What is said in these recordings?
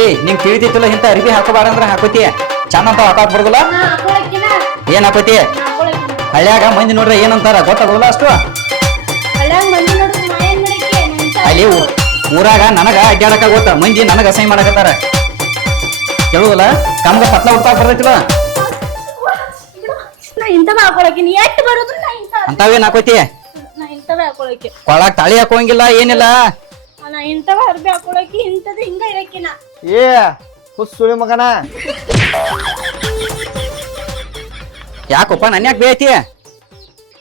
ಏ ನಿಂಗ್ ತಿಳಿದಿತ್ತಲ್ಲ ಇಂತ ಅರಿವಿ ಹಾಕೋಬಾರ ಅಂದ್ರ ಹಾಕೋತಿ ಚಂದ ಅಂತ ಹಾಕಾಕ್ ಬರುದಿಲ್ಲ ಏನ್ ಹಾಕೋತಿ ಹಳ್ಯಾಗ ಮಂದಿ ನೋಡ್ರಿ ಏನಂತಾರ ಗೊತ್ತಾಗೋಲ್ಲ ಅಷ್ಟು ಅಲ್ಲಿ ಊರಾಗ ನನಗ ಅಡ್ಡಾಡಕ ಗೊತ್ತ ಮಂದಿ ನನಗ ಅಸಹ್ಯ ಮಾಡಕತ್ತಾರ ಕೇಳುವಲ್ಲ ಕಮ್ಗ ಪತ್ಲ ಹುಡ್ತಾಕ್ ಬರ್ತೈತಿಲ್ಲ ಅಂತಾವೇನ್ ಹಾಕೋತಿ ಕೊಳಾಕ್ ತಾಳಿ ಹಾಕೋಂಗಿಲ್ಲ ಏನಿಲ್ಲ ಏ ಹುಸುಳಿ ಮಗನ ಯಾಕಪ್ಪ ನನ್ ಯಾಕೆ ಬೇಯ್ತಿ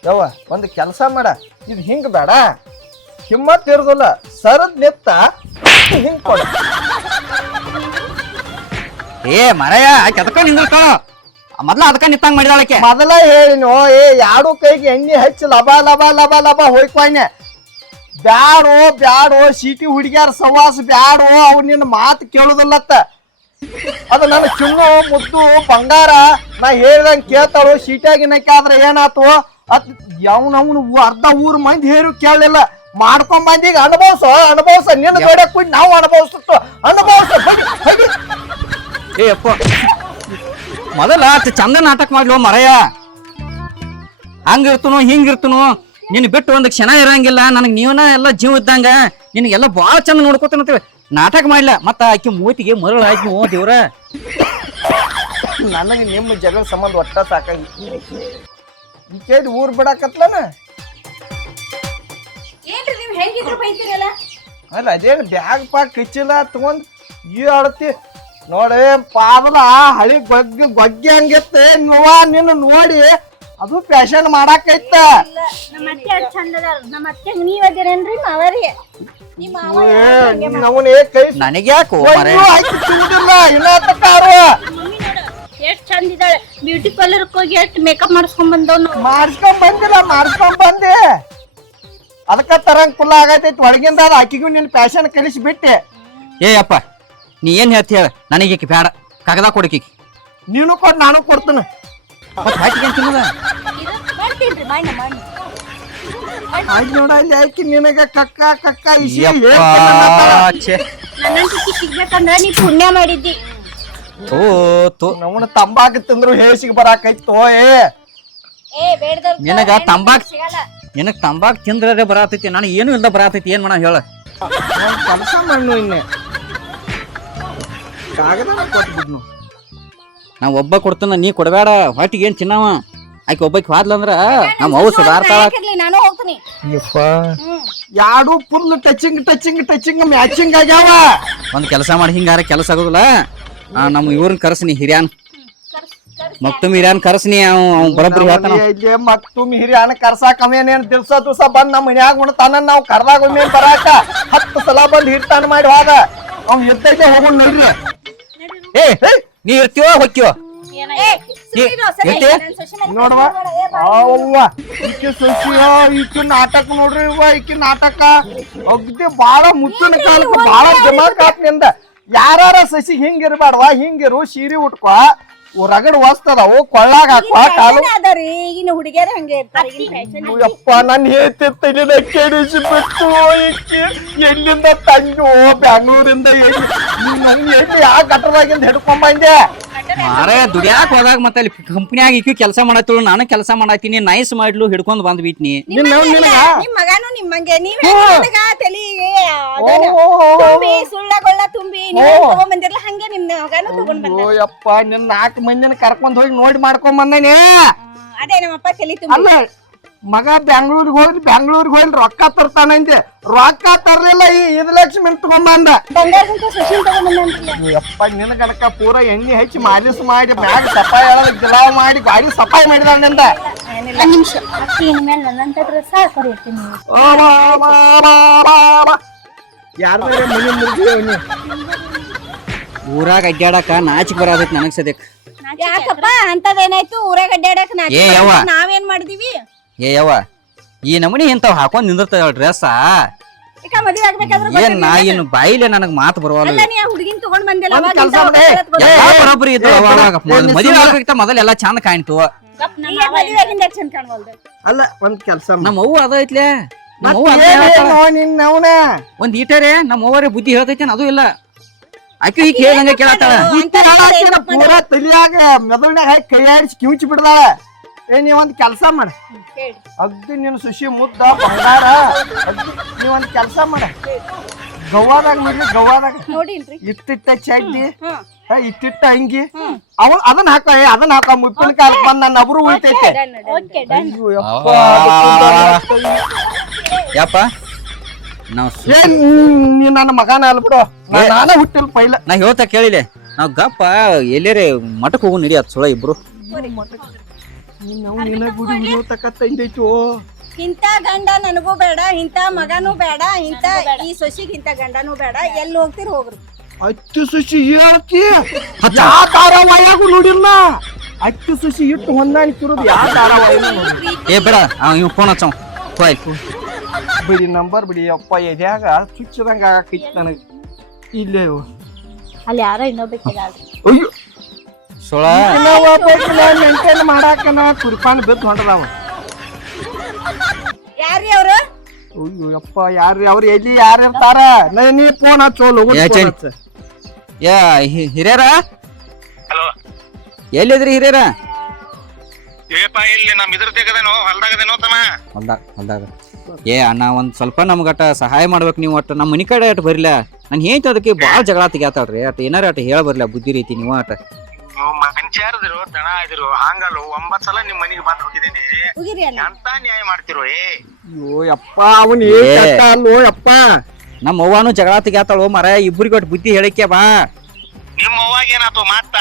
ಯವ್ವ ಒಂದು ಕೆಲಸ ಮಾಡ ಇದು ಹಿಂಗ ಬೇಡ ಹಿಮ್ಮತ್ ಇರೋದಿಲ್ಲ ಸರದ್ ನೆತ್ತ ಹಿಂಗ್ ಕೊಡ ಏ ಮರಯ ಕೆದಕ ನಿಂದಿರ್ಕೋ ಮೊದ್ಲ ಅದಕ್ಕ ನಿತ್ತಂಗ್ ಮಾಡಿದಾಳಕ್ಕೆ ಮೊದಲ ಹೇಳಿನೋ ಏ ಯಾಡು ಕೈಗೆ ಎಣ್ಣೆ ಹಚ್ಚಿ ಲಬ ಲಬ ಲಬ ಲಬ ಹೋಯ್ಕೊಯ್ನೆ ಬ್ಯಾಡೋ ಬ್ಯಾಡೋ ಸೀಟಿ ಹುಡುಗ್ಯಾರ ಸವಾಸ ಬ್ಯಾಡೋ ಅವ್ ನಿನ್ನ ಮಾತು ಕೇಳುದಿಲ್ಲತ್ತ ಅದು ನನ್ನ ಚಿನ್ನು ಮುದ್ದು ಬಂಗಾರ ನಾ ಹೇಳ್ದಂಗ ಕೇಳ್ತಾಳು ಸೀಟ್ಯಾಗಿನಕ್ಕಾದ್ರೆ ಏನಾತು ಅತ್ ಯಾವನವನು ಅರ್ಧ ಊರ್ ಮಂದಿ ಹೇರು ಕೇಳಲಿಲ್ಲ ಮಾಡ್ಕೊಂಡ್ ಬಂದೀಗ ಅನುಭವ್ಸ ನಿನ್ನ ಬೇಡ ಕೂಡಿ ನಾವು ಅನುಭವಿಸ್ತು ಏ ಅಪ್ಪ ಮೊದಲ ಚಂದ ನಾಟಕ ಮಾಡ್ಲು ಮರಯ ಹಂಗಿರ್ತನು ಹಿಂಗಿರ್ತನು ನಿನ್ ಬಿಟ್ಟು ಒಂದ್ ಕ್ಷಣ ಇರಂಗಿಲ್ಲ ನನಗ್ ನೀವನ ಎಲ್ಲ ಜೀವ ಇದ್ದಂಗ ನಿನಗೆಲ್ಲ ಬಾಳ ಚಂದ ನೋಡ್ಕೊತಾನಂತೀವಿ ನಾಟಕ ಮಾಡ್ಲ ಮತ್ತ ಆಕಿ ಮೂತಿಗೆ ಮರಳು ಆಯ್ತು ಓ ದೇವ್ರ ನನಗೆ ನಿಮ್ಮ ಜಗಳ ಸಂಬಂಧ ಒಟ್ಟ ಸಾಕಾಗಿ ಈಕೇದ್ ಊರ್ ಬಿಡಾಕತ್ಲನ ಅಲ್ಲ ಅದೇನು ಬ್ಯಾಗ್ ಪಾಕ್ ಕಿಚ್ಚಿಲ್ಲ ತಗೊಂಡ್ ಈ ಅಳತಿ ನೋಡಿ ಪಾದಲ ಹಳಿ ಗೊಗ್ಗಿ ಹಂಗಿತ್ತೆ ನೋವಾ ನಿನ್ನ ನೋಡಿ ಅದು ಫ್ಯಾಷನ್ ಮಾಡಾಕೈತ ನನಗ್ಯಾಕೋ ಎಷ್ಟ್ ಚಂದ ಇದ್ದಾಳೆ ಬ್ಯೂಟಿ ಪಾರ್ಲರ್ ಹೋಗಿ ಎಷ್ಟ್ ಮೇಕಪ್ ಮಾಡಿಸ್ಕೊಂಡ್ ಬಂದವ್ ಮಾಡಿಸ್ಕೊಂಡ್ ಬಂದೆ ಅದಕ್ಕ ತರಂಗ್ ಫುಲ್ ಆಗೈತೈತಿ ಒಳಗಿಂದ ಅದು ಆಕಿಗೂ ನಿನ್ ಫ್ಯಾಷನ್ ಕಲಿಸಿ ಬಿಟ್ಟೆ ಏ ಅಪ್ಪ ನೀ ಏನ್ ಹೇಳ್ತಿ ಹೇಳ ನನಗೆ ಬೇಡ ಕಾಗದ ಕೊಡಕಿ ನೀನು ಕೊಡ್ ನಾನು ಕೊಡ್ತೀನಿ ನೋಡ ಇಲ್ಲಿ ಆಕಿ ನಿನಗ ಕಕ್ಕ ಕಕ್ಕ ಇಸಿ ಸಿಗ್ಬೇಕಂದ್ರ ನೀ ಪುಣ್ಯ ಮಾಡಿದ್ದಿ ನಮ್ಮನ್ನ ತಂಬಾಕು ತಿಂದ್ರು ಹೇಸಿಗೆ ಬರಾಕೈತೋ ನಿನಗ ತಂಬಾಕ್ ತಿಂದ್ರೆ ಬರತೈತಿ ನಾನು ಏನು ಇಲ್ದ ಬರತೈತಿ ಏನ್ ಮಾಡ ಹೇಳ ಕೆಲಸ ಮಣ್ಣು ಇನ್ನೆ ಕಾಗದ ಕೊಟ್ಬಿಡ್ನು ನಾ ಒಬ್ಬ ಕೊಡ್ತಾನ ನೀ ಕೊಡಬೇಡ ಹೊಟ್ಟಿಗೆ ಏನ್ ತಿನ್ನವ ಆಕಿ ಒಬ್ಬಕ್ಕೆ ಹೋದ್ಲ ಅಂದ್ರ ನಮ್ಮ ಅವು ಸುಧಾರ್ತಾಳ ನಾನು ಹೋಗ್ತೀನಿ ಯಾರು ಫುಲ್ ಟಚಿಂಗ್ ಮ್ಯಾಚಿಂಗ್ ಆಗ್ಯಾವ ಒಂದ್ ಕೆಲಸ ಮಾಡಿ ಹಿಂಗಾರ ಕೆಲಸ ಆಗೋದಿಲ್ಲ ನಮ್ಮ ಇವ್ರನ್ನ ಕರ್ಸನಿ ಹಿರಿಯಾನ್ ಮಕ್ತುಮ್ ಹಿರಿಯಾನ್ ಕರ್ಸನಿ ಅವ್ ಬರೋಬ್ರಿ ಹೇಳ್ತಾನ ಇಲ್ಲಿ ಮಕ್ತುಮ್ ಹಿರಿಯಾನ ಕರ್ಸಾಕ ಅವೇನೇನ್ ದಿವ್ಸ ಬಂದ್ ನಮ್ಮ ಮನ್ಯಾಗ ಉಣ್ತಾನ ನಾವು ಕರ್ದಾಗ ಒಮ್ಮೆ ಬರಾಕ 10 ಸಲ ಬಂದ್ ಹಿರ್ತಾನ ಮಾಡಿ ಹೋದ ಅವ್ ಎದ್ದೈತೆ ಹೋಗೋಣ ನೋಡ್ರಿ ನೀ ಇರ್ತೀವೋ ಹೊಕ್ಕಿವೋ ನೋಡ್ವಾ ಅವ್ವ ಈಕೆ ಸೊಸಿಯ ಈಕೆ ನಾಟಕ ನೋಡ್ರಿ ಇವ ಈಕೆ ನಾಟಕ ಅಗ್ದಿ ಬಾಳ ಮುಚ್ಚಿನ ಕಾಲಕ್ಕೆ ಬಾಳ ಜಮಾಕಾತ್ ನಿಂದ ಯಾರ ಸಸಿ ಹಿಂಗಿರ್ಬಾರ್ವಾ ಹಿಂಗಿರು ಸೀರೆ ಉಟ್ಕೋ ರಗಡ್ ವಸ್ತದವು ಕೊಳ್ಳಾಗ ಹಾಕುವ ಕಾಲು ಈಗಿನ ಹುಡುಗಿಯರು ಹಂಗೆ ಯಪ್ಪ ನನ್ ಹೇಳ್ತಿರ್ತೀನಿ ಕೆಡಿಸಿ ಬಿಟ್ಟು ಎಲ್ಲಿಂದ ತಂದು ಬ್ಯಾಂಗ್ಳೂರಿಂದ ಎಲ್ಲಿ ಯಾವ ಗಟ್ಟದಾಗಿಂದ ಹಿಡ್ಕೊಂಡ್ ಬಂದೆ ಮಾರೇ ದುಡ್ಯಾಕ ಹೋದಾಗ ಮತ್ತೆ ಅಲ್ಲಿ ಕಂಪ್ನಿಯಾಗ ಇಕ್ಕಿ ಕೆಲಸ ಮಾಡತ್ತಳು ನಾನು ಕೆಲಸ ಮಾಡತ್ತೀನಿ ನೈಸ್ ಮಾಡ್ಲು ಹಿಡ್ಕೊಂಡ್ ಬಂದ್ಬಿಟ್ನಿ ನಿಮ್ ಮಗನು ನಿಮ್ಮಂಗೆ ನೀವ್ ತಲೆಗೆ ಸುಳ್ಳಗೊಳ್ಳ ತುಂಬಿ ತಗೊಂಡ್ ಬಂದಿರ್ಲ ಹಂಗೆ ನಿಮ್ ಮಗನು ತಗೊಂಡ್ ಬಂದ ಯಪ್ಪ ನಿನ್ 4 ಮಂದಿನ ಕರ್ಕೊಂಡ್ ಹೋಗಿ ನೋಡಿ ಮಾಡ್ಕೊಂಡ್ ಬಂದೇನೆ ಅದೇ ನಮ್ಮಪ್ಪ ತಲೆ ತುಂಬಿ ಅಲ್ಲ ಮಗ ಬ್ಯಾಂಗ್ಳೂರ್ಗೆ ಹೋಗಿ ರೊಕ್ಕ ತರ್ತಾನಂತೆ ರೊಕ್ಕ ತರ್ಲಿಲ್ಲ ಈ 5 ಲಕ್ಷ ಮಿಲ್ ತಗೊಂಡ್ ಬಂದ ಯಪ್ಪ ನಿನ್ನ ಕನಕ ಪೂರ ಎಣ್ಣೆ ಹಚ್ಚಿ ಮಾಲಿಸ್ ಮಾಡಿ ಬ್ಯಾಗ್ ಸಫಾಯಿ ಹೇಳೋದು ಗಿಲಾವ್ ಮಾಡಿ ಗಾಡಿ ಸಫಾಯಿ ಮಾಡಿದಾನಿಂದ ಯಾರ ಮನೆ ಮುಗಿದ ಊರಾಗ ಅಡ್ಡಾಡಕ ನಾಚಿಕ್ ಬರತೈತಿ ನನಗ್ ಸದ್ಯಕ್ ಯಾಕಪ್ಪ ಅಂತದೇನಾಯ್ತು ಊರಾಗ ಅಡ್ಡಾಡಕ್ ನಾವೇನ್ ಮಾಡಿದೀವಿ ಏ ಯವ್ವ ಈ ನಮನಿ ಇಂತಾವ್ ಹಾಕೊಂಡ್ ನಿಂದಿರ್ತಾವ ಡ್ರೆಸ್ ಏನ್ ನಾ ಏನು ಬಾಯಿಲೆ ನನಗ್ ಮಾತು ಬರವಲ್ಲ ಹುಡುಗಿನ ತಗೊಂಡ್ ಬಂದಿಲ್ಲ ಬರೋಬ್ಬರಿ ಮದುವೆ ಆಗ್ಬೇಕಿತ್ತ ಮೊದಲ ಎಲ್ಲಾ ಚಂದ ಕಾಣ್ತು ಅಲ್ಲ ಒಂದ್ ಕೆಲ್ಸ ನಮ್ಮ ಅವ್ವ ಅದ ಐತ್ಲೆ ಒಂದ್ ಈಟರೇ ನಮ್ಮ ಅವ್ವರೇ ಬುದ್ಧಿ ಹೇಳ್ತೈತೇನ್ ಅದು ಇಲ್ಲ ಆಕಿ ಈಗ ಹೇಳ್ದಂಗ ಕೇಳತ್ತಾಳ. ಪೂರಾ ತಲಿಯಾಗ ಮೆದುಳಿನಾಗ ಹಾಕಿ ಕೈ ಆಡಿಸಿ ಕಿವುಚಿ ಬಿಡ್ದಾಳ. ನೀವೊಂದ್ ಕೆಲ್ಸ ಮಾಡ, ಅಗ್ದಿ ನಿನ್ ಸುಶಿ ಮುದ್ದ ಬಂಗಾರ, ನೀವೊಂದ್ ಕೆಲ್ಸ ಮಾಡ, ಗವ್ವಾದಾಗ ಮಾಡ್ಲಿ, ಗವ್ವಾದಾಗ ಇಟ್ಟಿಟ್ಟ ಚಡ್ಡಿ, ಇಟ್ಟಿಟ್ಟ ಅಂಗಿ, ಅದನ್ನ ಹಾಕ ಮುಪ್ಪಿನ ಕಾಲ ಬಂದ್ ನನ್ನ ಅಬ್ರು ಉಳಿತೈತೆ. ಯಪ್ಪ ನೀ ನನ್ನ ಮಗನ ಅಲ್ ಬಿಡು, ನಾನೇ ಹುಟ್ಟಿಲ್ ಪೈಲ. ನಾ ಹೇಳ್ತಾ ಕೇಳಿಲೆ, ನಾವ್ ಗಪ್ಪ ಎಲ್ಲೇರೆ ಮಠಕ್ ಹೋಗು ನಡಿ ಅದ್ ಸುಳ ಇಬ್ರು. ಇಂತ ಗಂಡ ನನಗೂ ಬೇಡ, ಇಂತ ಮಗನೂ ಬೇಡ, ಇಂತ ಈ ಸೊಸಿಗ್ ಇಂತ ಗಂಡನೂ ಬೇಡ. ಎಲ್ಲಿ ಹೋಗ್ತಿರ್ ಹೋಗ್ರಿ. ಅಚ್ಚು ಸುಶಿ ಹೇಳ್ತಿ, ಯಾವ ಧಾರಾವಾಹಿಯಾಗೂ ನೋಡಿಲ್ಲ. ಅಚ್ಚು ಸುಶಿ ಇಟ್ಟು ಹೊಂದಾಣಿಕಿರೋದು ಯಾವ ಧಾರಾವಾಹಿನ ನೋಡಿ. ಏ ಬೇಡ ಇವ್ ಫೋನ್ ಹಚ್ಚವ್ ಬಿಡಿ ನಂಬರ್ ಬಿಡಿ. ಅಪ್ಪ ಎದ್ಯಾಗ ಚುಚ್ಚದಂಗ ಆಕೈತಿ ನನಗೆ. ಇಲ್ಲೇ ಅಲ್ಲಿ ಯಾರೋ ಇನ್ನೊಬ್ಬೇಕಿಲ್ಲ. ಅಯ್ಯೋ ಸುಳ ಮೇಂಟೈನ್ ಮಾಡಾಕ ಕುರ್ಪಾನ್ ಬಿದ್ದು ಹೊಂಟದಾವ. ಯಾರ್ರಿ ಅವ್ರು? ಅಯ್ಯೋ ಯಪ್ಪ ಯಾರ್ರಿ ಅವ್ರು? ಎಲ್ಲಿ ಯಾರು ಇರ್ತಾರ? ನೀ ಫೋನ್ ಹಚ್ಚೋಲು. ಯಾ ಹಿರಿಯರ, ಹಲೋ, ಎಲ್ಲಿದ್ರಿ ಹಿರಿಯರ? ಏಪ ಇಲ್ಲಿ ನಮ್ ಇದ್ರ ತೆಗದೇನೋ ಹೊಲ್ದಾಗದೇನೋ ತಮ್ಮ. ಹೊಲ್ದಾಗ ಏ ಅಣ್ಣ ಒಂದ್ ಸ್ವಲ್ಪ ನಮ್ಗಟ ಸಹಾಯ ಮಾಡ್ಬೇಕು ನೀವು. ಒಟ್ಟು ನಮ್ಮ ಮನಿ ಕಡೆ ಅಟ್ ಬರ್ಲ. ನಾನು ಹೇಳ್ತ ಅದಕ್ಕೆ ಬಾಳ ಜಗಳ ತೆಗ್ಯಾತಾಳ್ರಿ. ಅಟ್ ಏನಾರ ಅಟ್ ಹೇಳ ಬರ್ಲ ಬುದ್ಧಿ ರೀತಿ ನೀವು ಅಟ. ಮನುಷ್ಯರದಿರು ದಣ ಇದಿರು ಹಂಗಲ್ಲು 9 ಸಲ ನಿಮ್ ಮನಿಗೆ ಬಂದ್ ಹೋಗಿದ್ದೀನಿ. ಅಂತ ನ್ಯಾಯ ಮಾಡ್ತಿರೋ? ಅಯ್ಯೋ ಯಪ್ಪ ಅವನ್ ಅಲ್ಲೋ ಯಪ್ಪ. ನಮ್ಮ ಅವ್ವಾನು ಜಗಳ ತೆಗ್ಯಾತಾಳು ಮರ. ಇಬ್ಬರಿಗೆ ಒಟ್ಟು ಬುದ್ಧಿ ಹೇಳಿಕೆ ಬಾ. ನಿಮ್ಮ ಅವಾಗ ಏನಾತು ಮಾತ?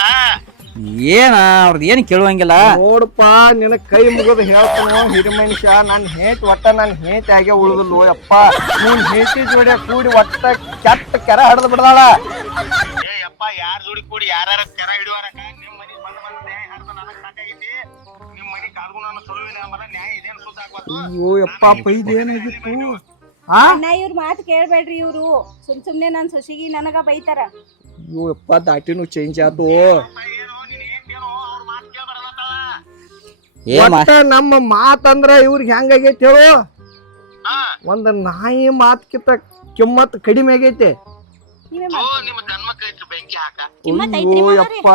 ಏನ ಅವ್ರದ್ದು ಏನ್ ಕೇಳುವಂಗಿಲ್ಲ. ನೋಡಪ್ಪ ನಿನ್ನ ಕೈ ಮುಗಿದು ಹೇಳ್ತಾನೋ ಹಿರಿ ಮನುಷ್ಯ. ನನ್ ಹೇಟ್ ಒಟ್ಟ ನನ್ ಹೇಟ್ ಆಗೇ ಉಳಿದಲ್ವೋ ಯಪ್ಪ. ನೀನ್ ಹೇಟಿ ಜೋಡಿ ಕೂಡಿ ಒಟ್ಟ ಕೆಟ್ಟ ಕೆರ ಹಡ್ದು ಬಿಡದಾಳ. ಏ ಯಪ್ಪ, ಯಾರ್ ಜೋಡಿ ಕೂಡಿ ಯಾರ ಕೆರ ಹಿಡಿವಾರಕ ನಿಮ್ ಮನಿಗ್ ಬಂದ್ ನ್ಯಾಯ ಹಾಡ್ದ ನನಗ್ ಸಾಕಾಗೈತಿ. ನಿಮ್ ಮನಿಗ್ ಕಾಲ್ಗು ನಾನು ಸುಳುವಿನ ಮರ ನ್ಯಾಯ ಇದೇನು ಸುದ್ದ ಆಗ್ಬಾರ್ದು. ಅಯ್ಯೋ ಯಪ್ಪ ಪೈದ್ ಏನಾಗಿತ್ತು? ಅಣ್ಣ ಇವ್ರ ಮಾತು ಕೇಳ್ಬೇಡ್ರಿ. ಇವ್ರು ಸುಮ್ನೆ ನನ್ ಸೊಸಿಗಿ ನನಗ ಬೈತಾರ. ಅಯ್ಯೋ ಯಪ್ಪ ದಾಟಿನೂ ಚೇಂಜ್ ಆತು. ಒಟ್ಟ ನಮ್ಮ ಮಾತಂದ್ರ ಇವ್ರಿಗೆ ಹೆಂಗಾಗೈತಿ ಹೇಳು? ಒಂದ್ ನಾಯಿ ಮಾತ್ಕಿಂತ ಕಿಮ್ಮತ್ ಕಡಿಮೆ ಆಗೈತಿ. ಅಯ್ಯೋ ಯಪ್ಪ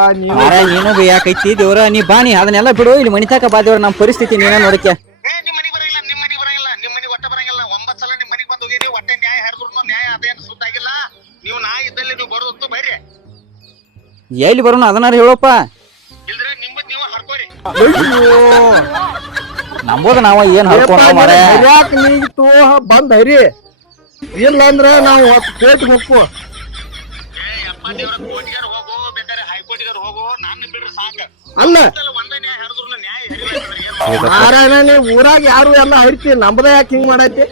ನೀನು ಬೇಯಾಕೈತಿ ದೇವ್ರ. ನೀ ಬಾನಿ ಅದನ್ನೆಲ್ಲ ಬಿಡು. ಇಲ್ಲಿ ಮನಿತಾಕ ಬಾ ದೇವ್ರ. ನಮ್ಮ ಪರಿಸ್ಥಿತಿ ನೀನ ನೋಡಕ್ಕೆ. ನಿಮ್ ಮನಿಗ್ ಬರಂಗಿಲ್ಲ, ನಿಮ್ ಮನಿಗ್ ಬರಂಗಿಲ್ಲ, ನಿಮ್ ಮನಿಗ್ ಒಟ್ಟ ಬರಂಗಿಲ್ಲ. 9 ಸಲ ನಿಮ್ ಮನಿಗ್ ಬಂದ್ ಹೋಗಿರಿ. ಒಟ್ಟೆ ನ್ಯಾಯ ಹರಿದ್ರು ನ್ಯಾಯ ಅದೇನು ಸುದ್ದಾಗಿಲ್ಲ. ನೀವು ನಾ ಇದ್ದಲ್ಲಿ ನೀವು ಬರೋದು ಬರ್ರಿ. ಎಲ್ಲಿ ಬರೋಣ ಅದನ್ನಾರು ಹೇಳಪ್ಪ. ಇಲ್ದ್ರೆ ನಿಮ್ಮದ್ ನೀವು ಹರ್ಕೋರಿ. ನಂಬೋದ ನಾವ ಏನ್ ಹರ್ಕೊಂಡ ಮಾರ. ನೀಗಿತ್ತು ಬಂದ್ ಹರಿ. ಇಲ್ಲ ಅಂದ್ರ ನಾವು ಕೋರ್ಟ್ ಹೋಗ್ಕು. ಅಪ್ಪ ದೇವ್ರ ಕೋರ್ಟಿಗಾರ ಹೋಗು, ಬೇಕಾದ್ರೆ ಹೈಕೋರ್ಟಿಗಾರ ಹೋಗು, ನಾನು ಬಿಡ್ರಿ ಸಾಕ. ಅಲ್ಲ ಒಂದೇ ನ್ಯಾಯ ಹರಿದ್ರು ನ್ಯಾಯ ಹರಿಬೇಕು. ನಾರಾಯಣ ನೀ ಊರಾಗ ಯಾರು ಎಲ್ಲ ಹರಿತಿ, ನಮ್ದ ಯಾಕೆ ಹಿಂಗ್ ಮಾಡೈತಿ?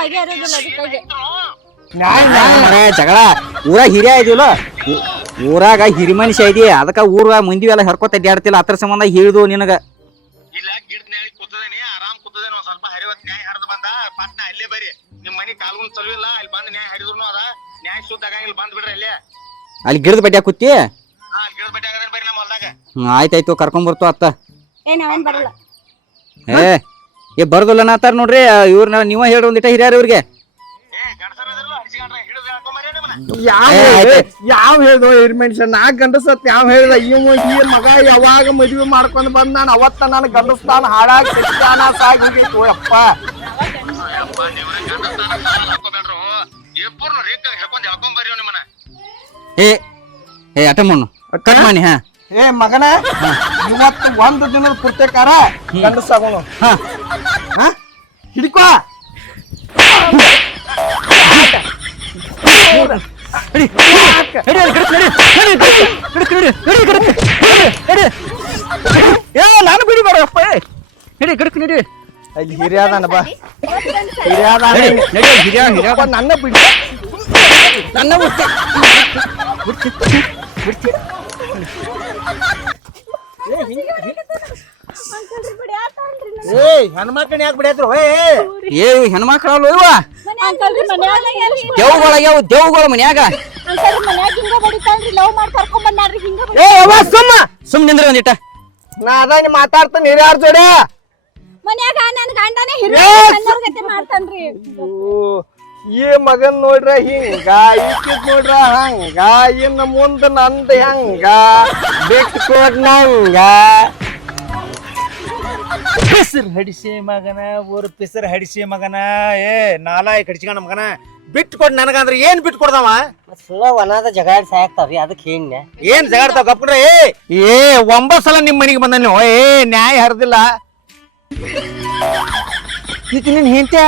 ಬಗೆಹರಿಯೋದಿಲ್ಲ ಅದಕ್ಕಾಗಿ. ಜಗಳ ಊರಾಗ ಹಿರಿಯ ಇದೀವಲ್ಲ, ಊರಾಗ ಹಿರಿ ಮನುಷ್ಯ ಇದೀ. ಅದಕ್ಕ ಊರಾಗ ಮಂದಿ ಎಲ್ಲ ಹರ್ಕೋತ ಅಡ್ಡಾಡ್ತಿಲ್ಲ. ಅದ್ರ ಸಂಬಂಧ ಹಿಡಿದು ನಿನಗ ಇಲ್ಲ ಗಿಡದ ನ್ಯಾಯ ಕೂತದೇನಿ, ಆರಾಮ್ ಕೂತದೇನಿ. ಒಂದ್ ಸ್ವಲ್ಪ ಹರಿವತ್ ನ್ಯಾಯ ಹರಿದು ಬಂದ ಪಟ್ನ ಅಲ್ಲೇ ಬರ್ರಿ. ನಿಮ್ ಮನಿ ಕಾಲ್ಗುನ್ ಚಲುವಿಲ್ಲ, ಅಲ್ಲಿ ಬಂದ್ ನ್ಯಾಯ ಹರಿದ್ರು ಅದ ನ್ಯಾಯ ಸುದ್ದ ಆಗಂಗಿಲ್ಲ. ಬಂದ್ ಬಿಡ್ರಿ ಅಲ್ಲೇ. ಅಲ್ಲಿ ಗಿಡದ ಬಡ್ಡ್ಯಾ ಕೂತಿ. ಅಲ್ಲಿ ಗಿಡದ ಬಡ್ಡಿ ಆಗದೇನ್ ಬರ್ರಿ ನಮ್ಮ ಹೊಲ್ದಾಗ. ಆಯ್ತಾಯ್ತು ಕರ್ಕೊಂಡ್ ಬರ್ತು ಅತ್ತ. ಅವನ್ ಬರಲ್ಲ. ಏ ಬರ್ದಲ್ಲ ನಾತಾರ ನೋಡ್ರಿ. ಇವ್ರನ್ನ ನೀವ ಹೇಳ್ರಿ ಒಂದಿಟ ಹಿರಿಯಾರ ಇವ್ರಿಗೆ. ಯಾವ ಹೇಳ್ದೋ ಹಿರಿ ಮನುಷ್ಯ? ನಾ ಗಂಡಸತ್ ಯಾವ ಹೇಳ್ದ? ಈ ಮಗ ಯಾವಾಗ ಮದ್ವಿ ಮಾಡ್ಕೊಂಡ್ ಬಂದ್ ನಾನು ಅವತ್ತ ನಾನು ಗಂಡಸ್ತಾನ ಹಾಳಾಗಿ ಸತ್ಯಾನ ಸಾಗಿ ಹೋಗೈತು ಯಪ್ಪ. ಏ ಅಟ ಮಣ್ಣು ಕಟ್ ಮಾಡಿ. ಹಾ ಏ ಮಗನ, ಇವತ್ತು ಒಂದು ದಿನದ ಪುರ್ತಕಾರ ಗಂಡಸಾಗೋನು. ಹಿಡ್ಕೋ. ನಾನು ಬಿಡಿ ಮಾಡಪ್ಪ. ಹಿಡಿ ಗಡಕ್ ನಡಿ. ಅಲ್ಲಿ ಹಿರಿಯಾದಾನ ಬಾ. ಹಿರಿಯಾದಾನ ನನ್ನ ಬಿಡಿ. ನನ್ನ ಬಿಡ್ತಿ. ಹೆಣ್ಮಕ್ಳನ್ನ ಯಾಕೆ ಬಿಡಾದ್ರು? ಏ ಹೆಣ್ಮಕ್ಳಲ್ಲ ಇವ ದೇವುಗಳ ಮನ್ಯಾಗ. ಸುಮ್ ನಿಂದ್ರ ಒಂದಿಟ್ಟ. ನಾ ಅದ ಮಾತಾಡ್ತಾನೆ ಹಿರಿಯಾರ ಜೋಡಿ. ಮನ್ಯಾಗ ನನ್ ಗಂಡನೇ ಈ ಮಗನ್ ನೋಡ್ರ ಹಿಂಗ ಈಕಿದ್ ನೋಡ್ರ ಹಂಗ ಇನ್ನು ಮುಂದ ನಂದ ಹೆಂಗ ಬಿಟ್ಕೊಡ್ ನಂಗ ಪಿಸರ್ ಹಡಿಸಿ ಮಗನ ಊರ್ ಪಿಸರ್ ಹಡಿಸಿ ಮಗನ ಏ ನಾಲಾಯ್ ಕಡಿಸ್ಕೊಂಡ ಮಗನ ಬಿಟ್ಕೊಡ್ ನನಗಂದ್ರೆ ಏನ್ ಬಿಟ್ಕೊಡ್ದವ ಸುಳ್ಳ ಒಣದ ಜಗಾಡ್ ಸಾಯಕ್ತಾವ್ರಿ ಅದಕ್ಕೆ ಹೇಳ ಏನ್ ಜಗಾಡ್ತಾವ ಕಪ್ಕೊಂಡ್ರೆ ಏ 9 ಸಲ ನಿಮ್ ಮನೆಗೆ ಬಂದ ನೀವು ಏ ನ್ಯಾಯ ಹರಿದಿಲ್ಲ ಈಕ ನಿನ್ ಹೆಂತೆ